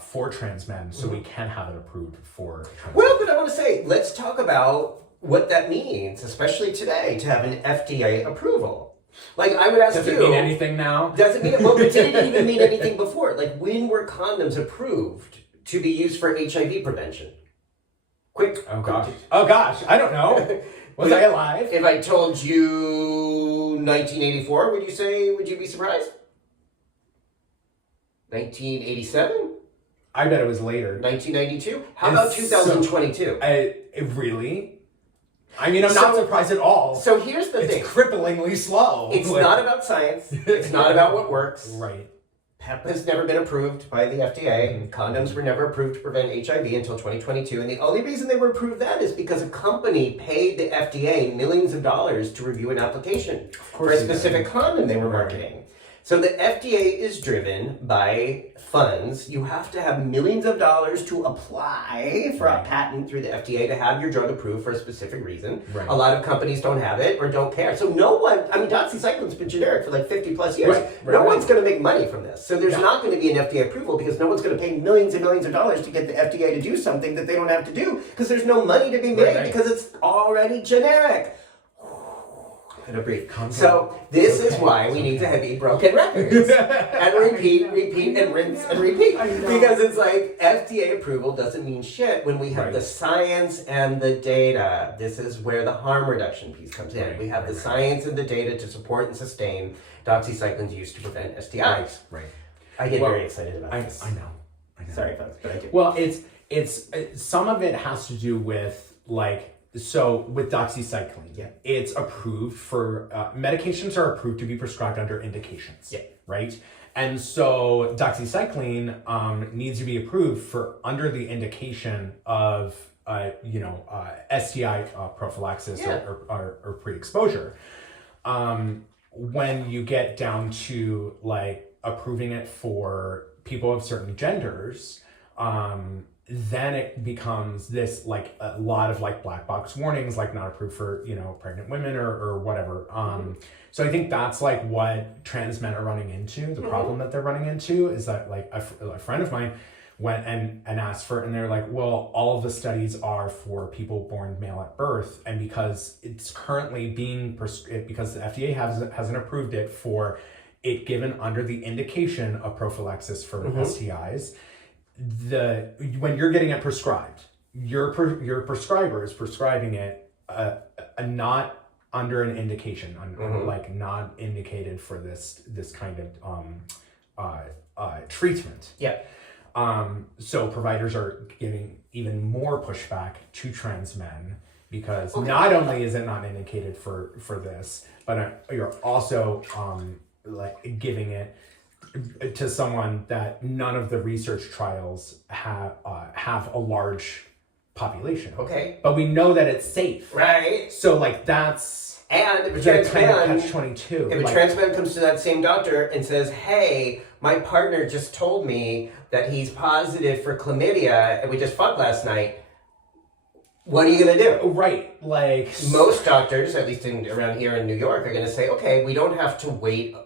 for trans men, so we can have it approved for trans men. But I want to say, let's talk about what that means, especially today, to have an FDA approval. I would ask you... Does it mean anything now? Does it mean... Well, but did it even mean anything before? When were condoms approved to be used for HIV prevention? Oh gosh, I don't know. Was I alive? If I told you 1984, would you be surprised? 1987? I bet it was later. 1992? How about 2022? Really? I mean, I'm not surprised at all. So here's the thing. It's cripplingly slow. It's not about science. It's not about what works. Right. PEP has never been approved by the FDA. Condoms were never approved to prevent HIV until 2022. And the only reason they were approved then is because a company paid the FDA millions of dollars to review an application for a specific condom they were marketing. So the FDA is driven by funds. You have to have millions of dollars to apply for a patent through the FDA to have your drug approved for a specific reason. Right. A lot of companies don't have it or don't care. So no one, I mean, doxycycline's been generic for like 50 plus years. No one's going to make money from this. So there's not going to be an FDA approval because no one's going to pay millions and millions of dollars to get the FDA to do something that they don't have to do because there's no money to be made because it's already generic. And a brief. So this is why we need to have broken records and repeat, and rinse and repeat. Because it's like FDA approval doesn't mean shit when we have the science and the data. This is where the harm reduction piece comes in. We have the science and the data to support and sustain doxycycline's use to prevent STIs. Right. I get very excited about this. I know. Sorry, folks, but I do. Well, it's some of it has to do with so with doxycycline, it's approved for, medications are approved to be prescribed under indications, right? And so doxycycline needs to be approved for under the indication of, STI prophylaxis or pre-exposure. When you get down to approving it for people of certain genders, then it becomes this a lot of black box warnings, not approved for pregnant women or whatever. So I think that's what trans men are running into. The problem that they're running into is that a friend of mine went and asked for it, and they're like, well, all of the studies are for people born male at birth, and because it's currently being because the FDA hasn't approved it for it given under the indication of prophylaxis for STIs. When you're getting it prescribed, your prescriber is prescribing it not under an indication, not indicated for this kind of treatment. So providers are giving even more pushback to trans men because not only is it not indicated for this, but you're also giving it to someone that none of the research trials have a large population. But we know that it's safe. Right. So that's and if a trans man catch-22. If a trans man comes to that same doctor and says, "Hey, my partner just told me that he's positive for chlamydia and we just fucked last night," what are you going to do? Right. Most doctors, at least around here in New York, are going to say, okay, we don't have to wait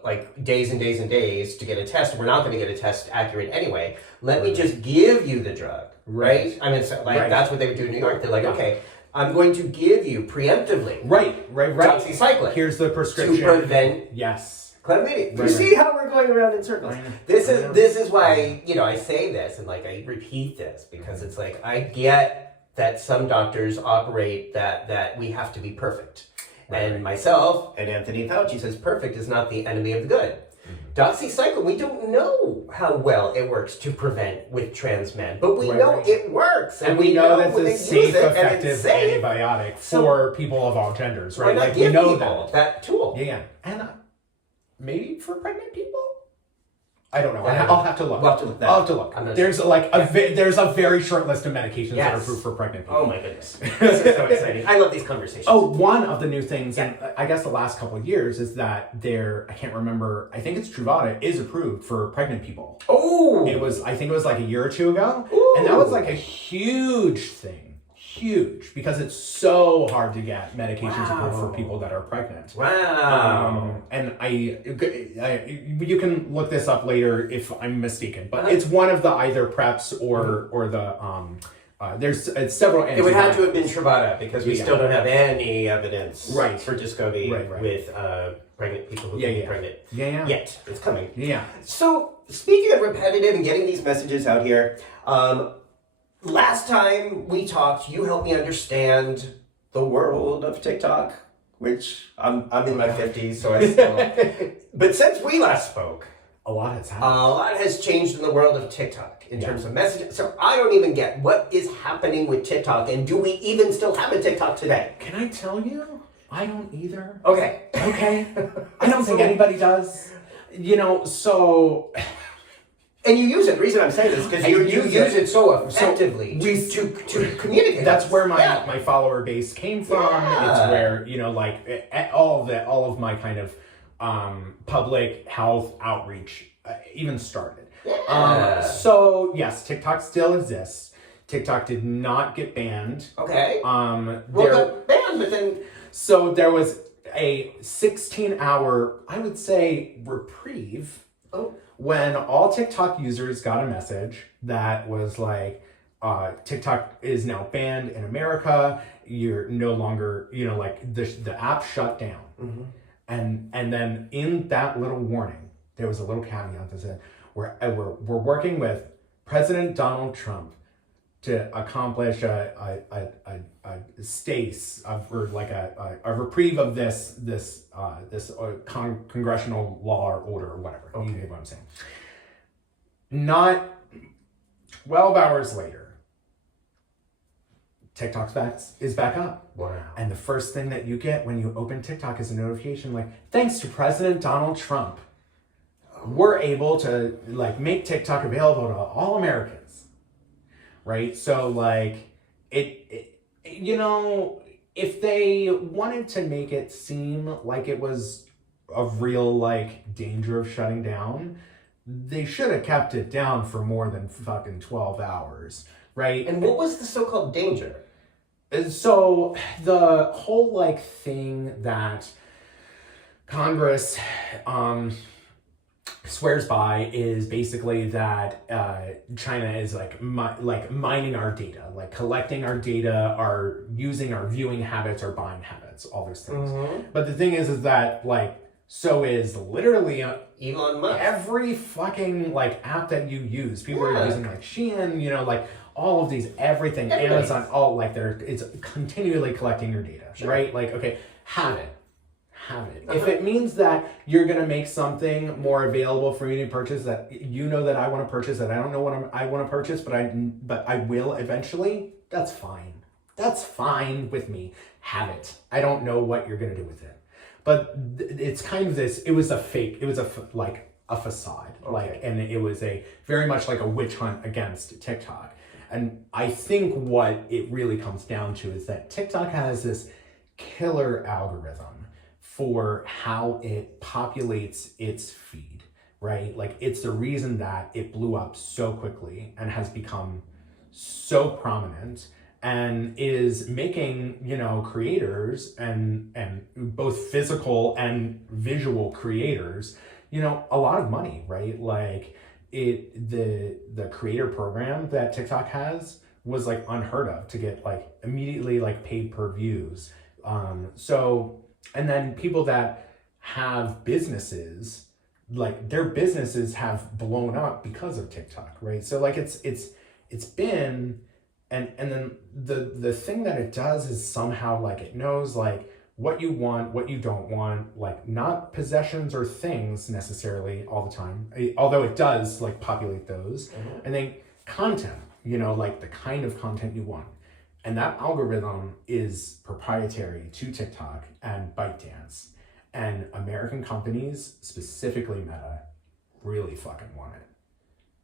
days and days and days to get a test. We're not going to get a test accurate anyway. Let me just give you the drug. Right? I mean, that's what they would do in New York. They're like, okay, I'm going to give you preemptively. Right. Doxycycline. Here's the prescription. To prevent chlamydia. You see how we're going around in circles? This is why, I say this and I repeat this because it's I get that some doctors operate that we have to be perfect. And myself and Anthony Fauci says perfect is not the enemy of the good. Doxycycline, we don't know how well it works to prevent with trans men, but we know it works. And we know that it's a safe, effective antibiotic for people of all genders, right? Why not give people that tool? Yeah. And maybe for pregnant people? I don't know. I'll have to look. We'll have to look that. I'll have to look. There's there's a very short list of medications that are approved for pregnant people. Oh my goodness. This is so exciting. I love these conversations. One of the new things, and I guess the last couple of years, is that I can't remember, I think it's Truvada, is approved for pregnant people. Oh! I think it was a year or two ago. And that was a huge thing. Huge, because it's so hard to get medications approved for people that are pregnant. Wow. And you can look this up later if I'm mistaken, but it's one of the either PrEPs or the there's several. It would have to have been Truvada because we still don't have any evidence for Descovy with pregnant people who can be pregnant yet. It's coming. Yeah. So speaking of repetitive and getting these messages out here, last time we talked, you helped me understand the world of TikTok. which I'm in my 50s, so I still... But since we last spoke, a lot has happened. A lot has changed in the world of TikTok in terms of messaging. So I don't even get what is happening with TikTok, and do we even still have a TikTok today? Can I tell you? I don't either. Okay. I don't think anybody does. You know, so... And you use it. The reason I'm saying this is because you use it so effectively to communicate. That's where my follower base came from. Yeah. It's where, you know, like all of my kind of public health outreach even started. Yeah. So yes, TikTok still exists. TikTok did not get banned. Okay. Well, got banned, but then... So there was a 16-hour, I would say, reprieve when all TikTok users got a message that was like, TikTok is now banned in America. You're no longer, you know, like the app shut down. Mm-hmm. And then in that little warning, there was a little caveat that said, we're working with President Donald Trump to accomplish a or like a reprieve of this congressional law or order or whatever. Okay. You get what I'm saying. Not 12 hours later, TikTok is back up. Wow. And the first thing that you get when you open TikTok is a notification like, thanks to President Donald Trump, we're able to like make TikTok available to all Americans. Right? So like it you know, if they wanted to make it seem like it was a real like danger of shutting down, they should have kept it down for more than fucking 12 hours, right? And what was the so-called danger? So the whole like thing that Congress swears by is basically that China is like mining our data, like collecting our data, using our viewing habits, our buying habits, all those things. Mm-hmm. But the thing is that like, so is literally Elon Musk. Every fucking like app that you use. People are using like Shein, you know, like all of these, everything, Amazon, all like it's continually collecting your data, right? Like, okay, have it. If it means that you're going to make something more available for me to purchase that you know that I want to purchase, that I don't know what I want to purchase, but I will eventually, that's fine. That's fine with me. Have it. I don't know what you're going to do with it. But it's kind of this, it was a fake, it was a facade. Okay. Like, and it was very much like a witch hunt against TikTok. And I think what it really comes down to is that TikTok has this killer algorithm for how it populates its feed, right? Like it's the reason that it blew up so quickly and has become so prominent and is making, you know, creators and both physical and visual creators, you know, a lot of money, right? Like the creator program that TikTok has was like unheard of to get like immediately like paid per views. And then people that have businesses, like their businesses have blown up because of TikTok, right? So like it's been, and then the thing that it does is somehow like it knows like what you want, what you don't want, like not possessions or things necessarily all the time, although it does like populate those. Mm-hmm. And then content, you know, like the kind of content you want. And that algorithm is proprietary to TikTok and ByteDance. And American companies, specifically Meta, really fucking want it.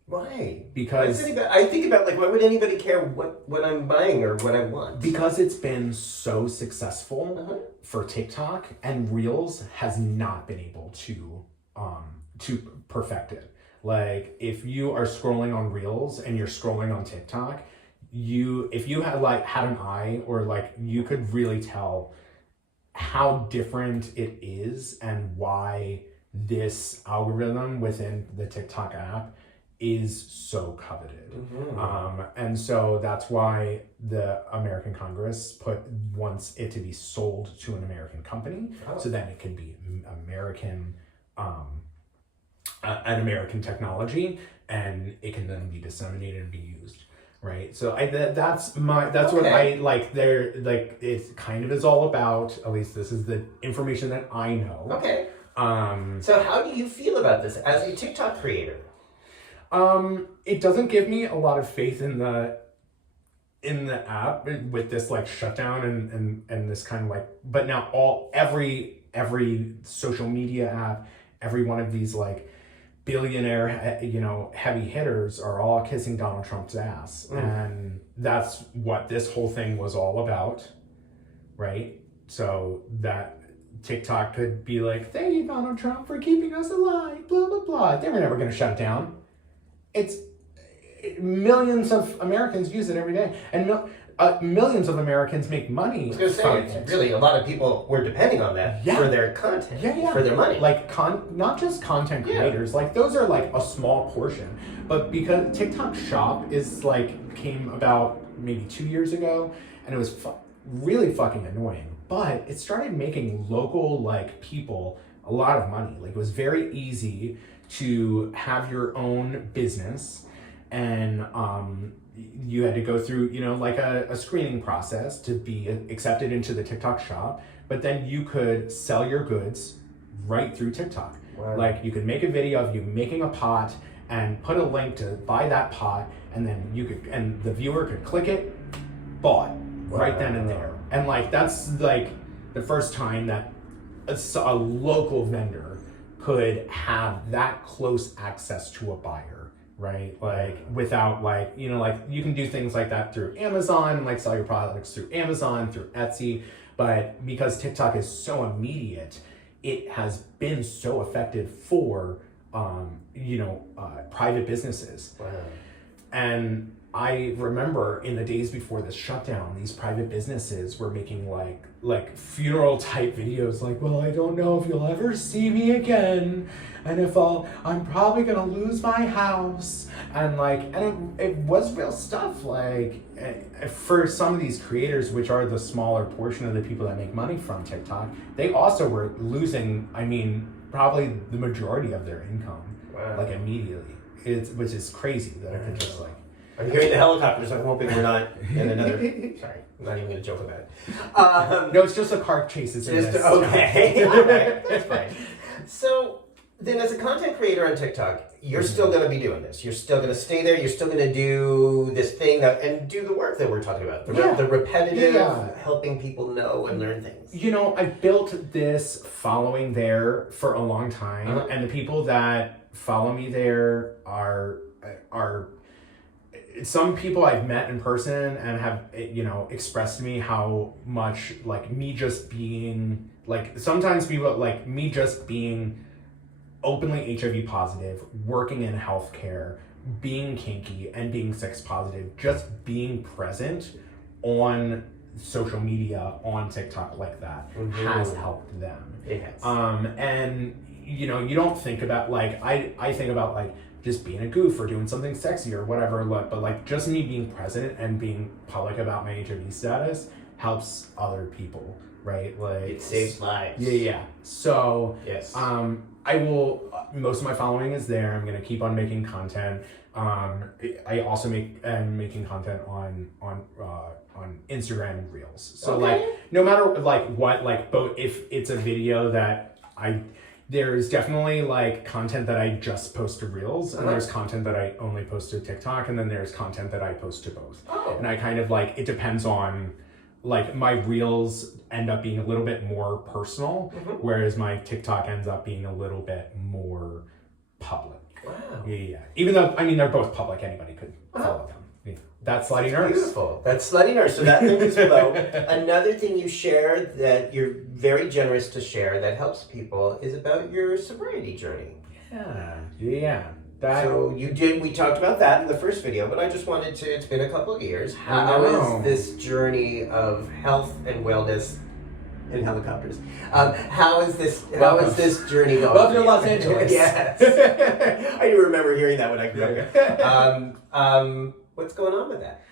Why? Because I think about like, why would anybody care what I'm buying or what I want? Because it's been so successful for TikTok, and Reels has not been able to perfect it. Like if you are scrolling on Reels and you're scrolling on TikTok, if you had an eye, or like you could really tell how different it is and why this algorithm within the TikTok app is so coveted. Mm-hmm. And so that's why the American Congress wants it to be sold to an American company, so that it can be an American technology, and it can then be disseminated and be used. right? So that's what I like. They're like it kind of is all about. At least this is the information that I know. Okay. So how do you feel about this as a TikTok creator? It doesn't give me a lot of faith in the app with this like shutdown and this kind of like. But now every social media app, every one of these like billionaire, heavy hitters are all kissing Donald Trump's ass. And that's what this whole thing was all about, right? So that TikTok could be like, thank you, Donald Trump, for keeping us alive, blah, blah, blah. They were never going to shut it down. It's millions of Americans use it every day. And millions of Americans make money. I was going to say, really, a lot of people were depending on that for their content, for their money. Like, not just content creators, like, those are, like, a small portion. But because TikTok Shop came about maybe 2 years ago, and it was really fucking annoying. But it started making local, like, people a lot of money. Like, it was very easy to have your own business, and you had to go through, like a screening process to be accepted into the TikTok shop, but then you could sell your goods right through TikTok. Wow. Like, you could make a video of you making a pot and put a link to buy that pot, and then and the viewer could click it, bought right then and there. And like, that's like the first time that a local vendor could have that close access to a buyer, right? Like, without like, you can do things like that through Amazon, like sell your products through Amazon, through Etsy, but because TikTok is so immediate, it has been so effective for, private businesses. Wow. And I remember in the days before this shutdown, these private businesses were making like funeral type videos, like, well, I don't know if you'll ever see me again, and I'm probably gonna lose my house, and it was real stuff. Like, for some of these creators, which are the smaller portion of the people that make money from TikTok, they also were losing, probably the majority of their income, like immediately. Which is crazy that I could just like. I'm hearing the helicopters. I'm hoping we're not in another. Sorry, I'm not even going to joke about it. No, it's just a car chases. Okay, all right, that's fine. So then, as a content creator on TikTok, you're still going to be doing this. You're still going to stay there. You're still going to do this thing and do the work that we're talking about. The repetitive, helping people know and learn things. I built this following there for a long time, and the people that follow me there are some people I've met in person and have, expressed to me how much, like, me just being, like, sometimes people, like, me just being openly HIV positive, working in healthcare, being kinky, and being sex positive, just being present on social media, on TikTok like that, has helped them. It has. And, you don't think about, like, I think about, like, just being a goof or doing something sexy or whatever, but like, just me being present and being public about my HIV status helps other people, right? Like, it saves lives. Yeah. So, yes. I will, most of my following is there. I'm going to keep on making content. I also making content on Instagram and Reels. So like, no matter like what, like, both, if it's a video that there's definitely like content that I just post to Reels, and there's content that I only post to TikTok, and then there's content that I post to both. And I kind of like, it depends on, like, my Reels end up being a little bit more personal, whereas my TikTok ends up being a little bit more public. Wow. Yeah. Even though, they're both public, anybody could follow them. Yeah. That's Slutty Nurse. Beautiful. That's Slutty Nurse. So that link is below. Another thing you share that you're very generous to share that helps people is about your sobriety journey. Yeah. So we talked about that in the first video, but I just wanted to, it's been a couple of years. How is this journey of health and wellness in helicopters? How is this journey going? Welcome to Los Angeles. Yes. I do remember hearing that when I grew up. What's going on with that?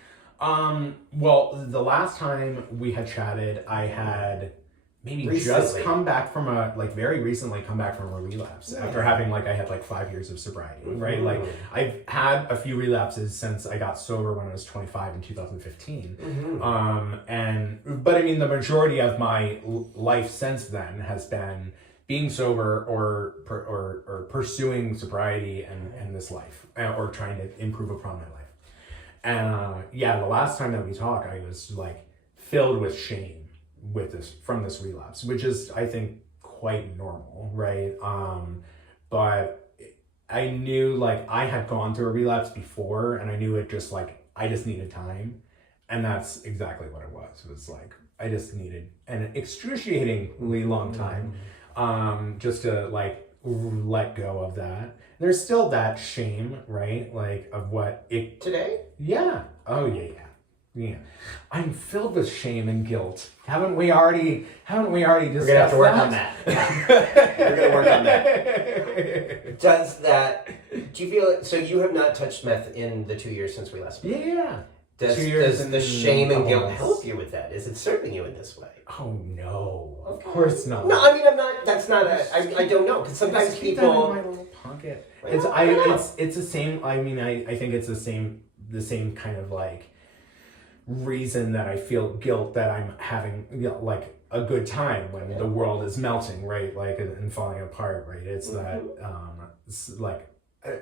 Well, the last time we had chatted, I had maybe Recently. just come back from very recently come back from a relapse after having I had 5 years of sobriety, right? Like I've had a few relapses since I got sober when I was 25 in 2015. But I mean, the majority of my life since then has been being sober or pursuing sobriety and this life, or trying to improve upon my life. And the last time that we talked, I was filled with shame from this relapse, which is, I think, quite normal, right? But I knew I had gone through a relapse before, and I knew it just I just needed time, and that's exactly what it was. It was I just needed an excruciatingly long time, just to let go of that. There's still that shame, right? Of what it today. Yeah. Oh yeah. Yeah, I'm filled with shame and guilt. Haven't we already discussed We're gonna have to work on that. Yeah. We're gonna work on that. Do you feel so? You have not touched meth in the 2 years since we last met. Yeah. Does the shame and guilt help you with that? Is it serving you in this way? Oh no, of course not. No, I mean I'm not. That's not I don't know, because sometimes people. Keep that in my little pocket. It's the same. I mean, I think it's the same kind of reason that I feel guilt that I'm having a good time when the world is melting, right? And falling apart, right? It's that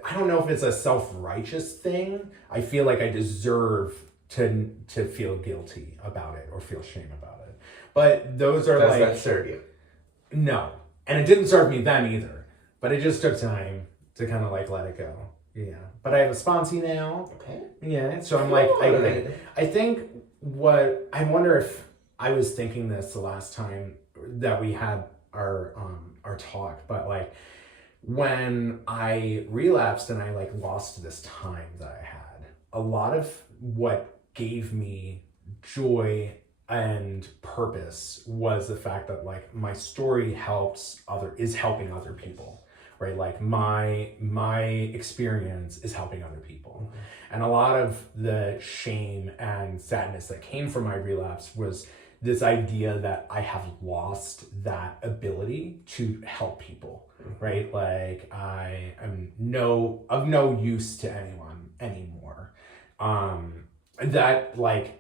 I don't know if it's a self-righteous thing. I feel I deserve to feel guilty about it or feel shame about it. But those are Does that serve you? No. And it didn't serve me then either. But it just took time to kind of let it go. Yeah, but I have a sponsee now. Okay. Yeah, so I'm I think I wonder if I was thinking this the last time that we had our talk, but when I relapsed and I lost this time that I had, a lot of what gave me joy and purpose was the fact that my story is helping other people. Right, my experience is helping other people, and a lot of the shame and sadness that came from my relapse was this idea that I have lost that ability to help people. Right, I am of no use to anyone anymore. That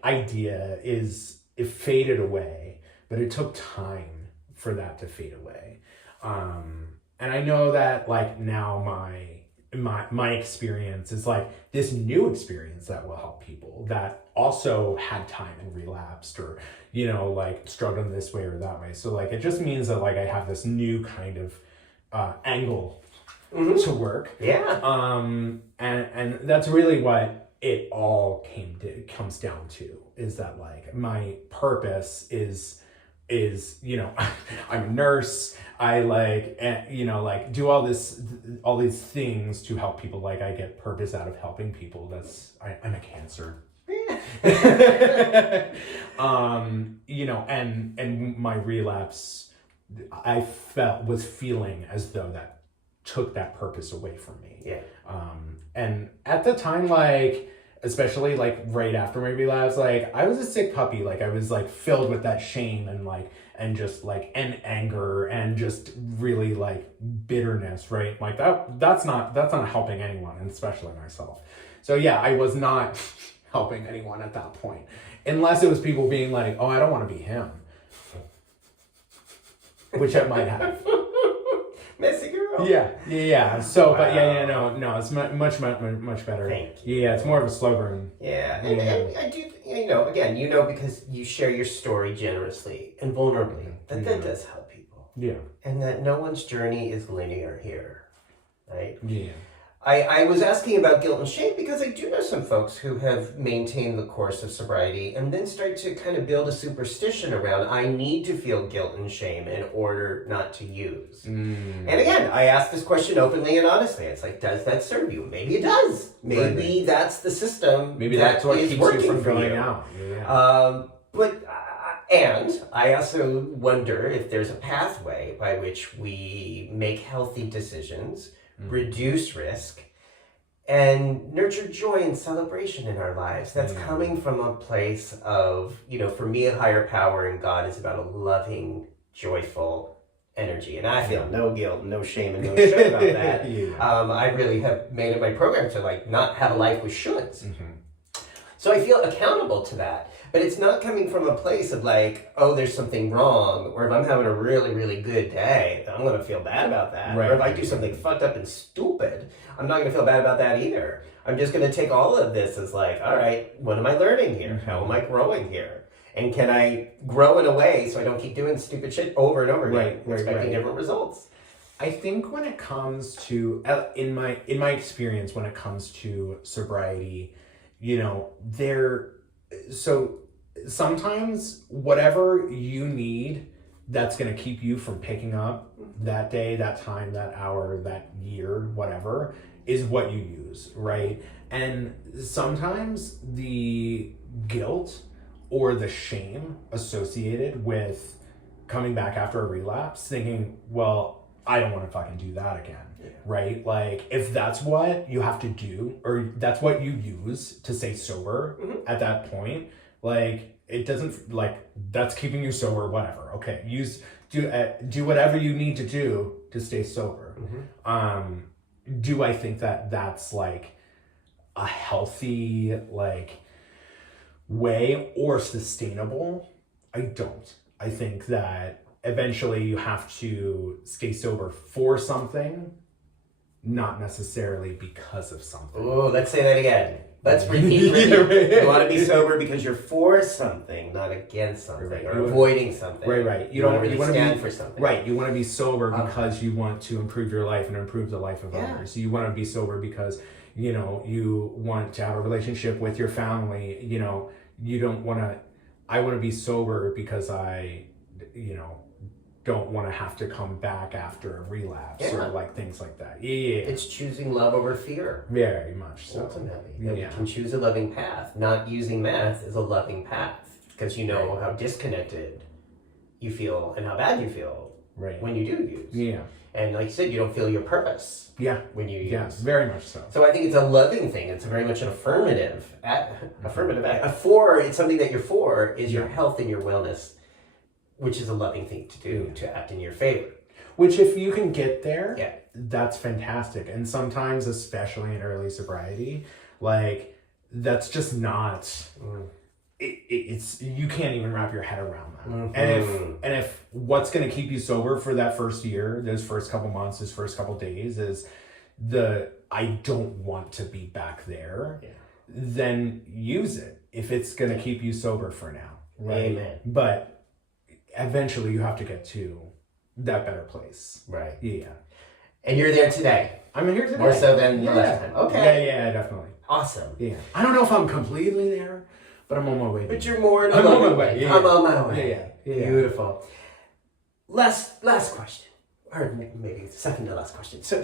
idea it faded away, but it took time for that to fade away. And I know that now my experience is this new experience that will help people that also had time and relapsed or, struggled in this way or that way. So it just means that I have this new kind of angle to work. Yeah. And that's really what it all comes down to, is that my purpose is I'm a nurse. I do all these things to help people. I get purpose out of helping people. I'm a cancer. And my relapse, I was feeling as though that took that purpose away from me. Yeah. And at the time, especially right after my relapse, I was a sick puppy. I was filled with that shame and just and anger and just really bitterness, right? That's not helping anyone, and especially myself. So yeah, I was not helping anyone at that point, unless it was people being oh, I don't want to be him, which I might have. Messy girl. Yeah. So, but no, it's much better. Thank you. Yeah, it's more of a slow burn. Yeah, and I do, again, because you share your story generously and vulnerably, that does help people. Yeah. And that no one's journey is linear here, right? Yeah. I was asking about guilt and shame because I do know some folks who have maintained the course of sobriety and then start to kind of build a superstition around, I need to feel guilt and shame in order not to use. And again, I ask this question openly and honestly. It's does that serve you? Maybe it does. Maybe that's the system. Maybe that's what keeps you from going out. Yeah. And I also wonder if there's a pathway by which we make healthy decisions, reduce risk, and nurture joy and celebration in our lives. That's coming from a place of, for me, a higher power and God is about a loving joyful energy. And I feel no guilt, no shame, and no shame about that. I really have made it my program to like not have a life with shoulds. So I feel accountable to that. But it's not coming from a place of like, oh, there's something wrong, or if I'm having a really, really good day, I'm going to feel bad about that. Or if I do something fucked up and stupid, I'm not going to feel bad about that either. I'm just going to take all of this as like, all right, what am I learning here? How am I growing here? And can I grow in a way so I don't keep doing stupid shit over and over again, expecting different results? I think when it comes to, in my experience, when it comes to sobriety, you know, so sometimes whatever you need that's going to keep you from picking up that day, that time, that hour, that year, whatever, is what you use, right? And sometimes the guilt or the shame associated with coming back after a relapse, thinking, well, I don't want to fucking do that again. Right? Like, if that's what you have to do, or that's what you use to stay sober at that point, like, it doesn't, like, that's keeping you sober, whatever. Okay, do whatever you need to do to stay sober. Do I think that that's, like, a healthy, like, way or sustainable? I don't. I think that eventually you have to stay sober for something, not necessarily because of something. Oh, let's say that again. Let's repeat. You want to be sober because you're for something, not against something, or avoiding something. Right. You don't really stand for something. Right. You want to be sober because you want to improve your life and improve the life of others. You want to be sober because, you know, you want to have a relationship with your family. You know, you don't want to. I want to be sober because I, you know, don't want to have to come back after a relapse or like things like that. It's choosing love over fear. Very much so. Ultimately. You can choose a loving path. Not using meth is a loving path because you know how disconnected you feel and how bad you feel when you do use. And like you said, you don't feel your purpose when you use. Yes, very much so. So I think it's a loving thing. It's very much an affirmative. It's something that you're for is your health and your wellness, which is a loving thing to do, to act in your favor. Which if you can get there, that's fantastic. And sometimes, especially in early sobriety, like, that's just not, it's you can't even wrap your head around that. And if what's going to keep you sober for that first year, those first couple months, those first couple days is I don't want to be back there, then use it if it's going to keep you sober for now. Right? Amen. But eventually you have to get to that better place. Right. Yeah. And you're there today. I'm here today. More so than the last time. Okay. Yeah, definitely. Awesome. Yeah. I don't know if I'm completely there, but I'm on my way. But you're more I'm on my way. I'm on my way. Yeah. Beautiful. Last question. Or maybe second to last question. So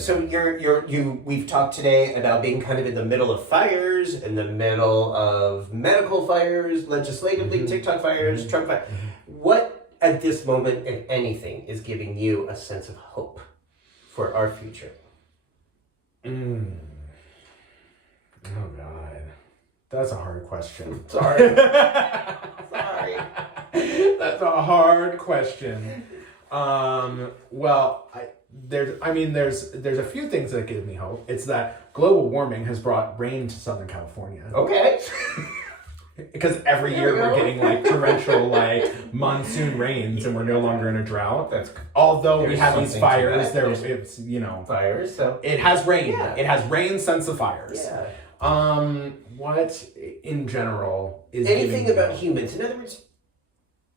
we've talked today about being kind of in the middle of fires, in the middle of medical fires, legislatively, TikTok fires, Trump fires. What at this moment, if anything, is giving you a sense of hope for our future? Oh God, that's a hard question. Sorry. That's a hard question. Well, there's a few things that give me hope. It's that global warming has brought rain to Southern California. Okay. Because every year we're getting like torrential like monsoon rains and we're no longer in a drought. Although we have these fires, it's fires. So it has rain. Yeah. It has rain since the fires. Yeah. What in general is anything about humans? In other words,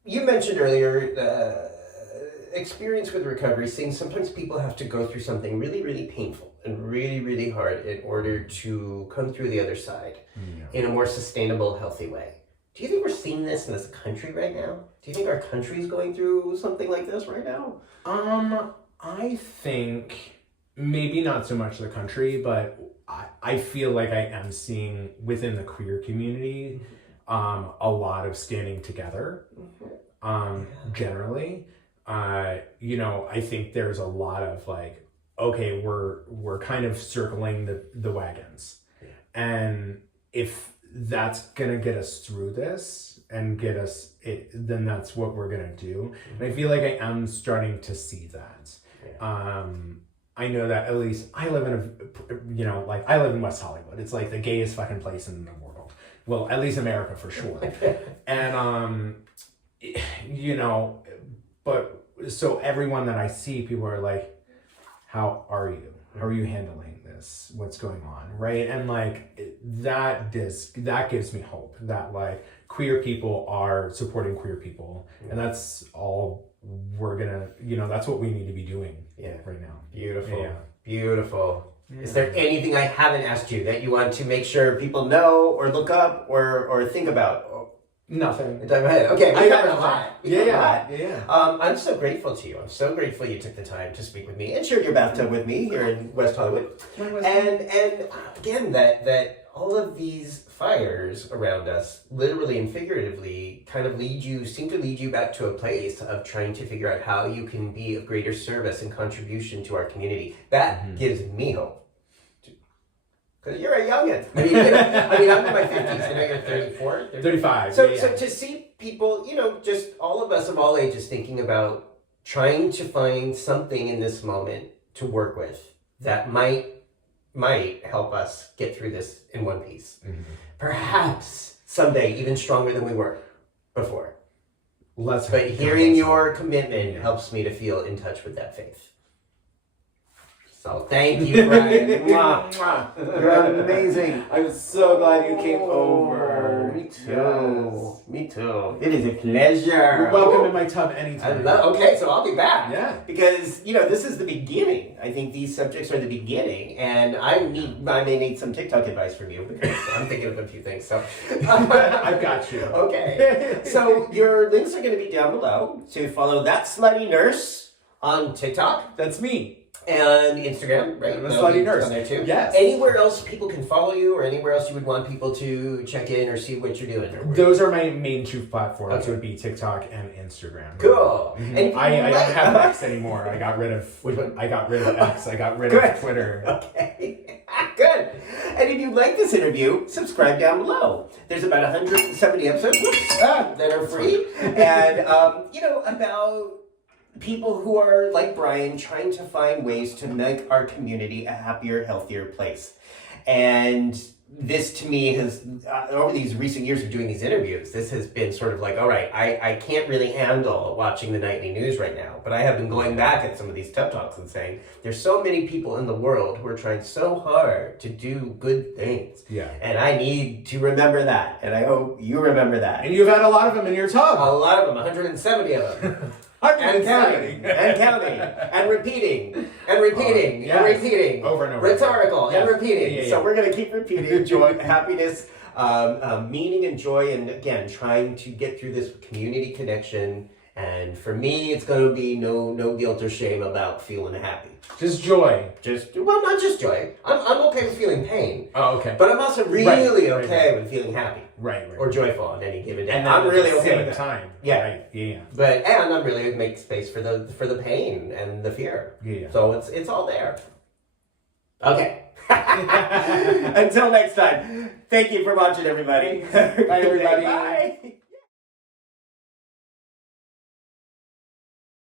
you mentioned earlier experience with recovery, saying sometimes people have to go through something really, really painful and really, really hard in order to come through the other side in a more sustainable, healthy way. Do you think we're seeing this in this country right now? Do you think our country is going through something like this right now? I think maybe not so much the country, but I feel like I am seeing within the queer community a lot of standing together generally. I think there's a lot of like, okay, we're kind of circling the wagons. And if that's gonna get us through this, and get us, then that's what we're gonna do. And I feel like I am starting to see that. I know that at least I live I live in West Hollywood. It's like the gayest fucking place in the world. Well, at least America for sure. And but so everyone that I see, people are like, how are you? How are you handling this? What's going on? Right? And like that gives me hope that like queer people are supporting queer people. And that's all we're gonna, that's what we need to be doing right now. Beautiful. Yeah. Beautiful. Yeah. Is there anything I haven't asked you that you want to make sure people know or look up or think about? Nothing. Okay, we covered a lot. Yeah. I'm so grateful to you. I'm so grateful you took the time to speak with me and share your bathtub with me here in West Hollywood. And again, that all of these fires around us, literally and figuratively, kind of seem to lead you back to a place of trying to figure out how you can be of greater service and contribution to our community. That gives me hope. Because you're a youngin'. I'm in my 50s. I know you're 34. 35. So to see people, just all of us of all ages thinking about trying to find something in this moment to work with that might help us get through this in one piece. Mm-hmm. Perhaps someday even stronger than we were before. But hearing your commitment helps me to feel in touch with that faith. So thank you, Brian. You're amazing. I'm so glad you came over. Me too. Me too. It is a pleasure. You're welcome in my tub anytime. Okay, so I'll be back. Yeah. Because, this is the beginning. I think these subjects are the beginning. And I may need some TikTok advice from you because I'm thinking of a few things. So I've got you. Okay. So your links are going to be down below to follow That Slutty Nurse on TikTok. That's me. And Instagram, right? And the Slutty Nurse. On there too. Yes. Anywhere else people can follow you, or anywhere else you would want people to check in or see what you're doing? Those are my main two platforms. Okay. Would be TikTok and Instagram. Cool. Mm-hmm. And I don't have X anymore. I got rid of X. I got rid of Twitter. Okay. Good. And if you like this interview, subscribe down below. There's about 170 episodes that are free, and about people who are like Brian trying to find ways to make our community a happier, healthier place. And this to me has, over these recent years of doing these interviews, this has been sort of like, all right, I can't really handle watching the nightly news right now, but I have been going back at some of these TED Talks and saying, there's so many people in the world who are trying so hard to do good things. Yeah. And I need to remember that. And I hope you remember that. And you've had a lot of them in your tub. A lot of them, 170 of them. And counting, and repeating, and repeating, and repeating. Over and over. Rhetorical, and repeating. Yeah. So we're going to keep repeating joy, happiness, meaning and joy, and again, trying to get through this community connection. And for me, it's going to be no guilt or shame about feeling happy. Just joy. Not just joy. I'm okay with feeling pain. Oh, okay. But I'm also really okay with feeling happy. Right. Or joyful on any given day. And I'm really okay with the that. Time. Yeah. Right. Yeah. But I'm really make space for the pain and the fear. Yeah. So it's all there. Okay. Until next time. Thank you for watching, everybody. Bye, everybody. Bye.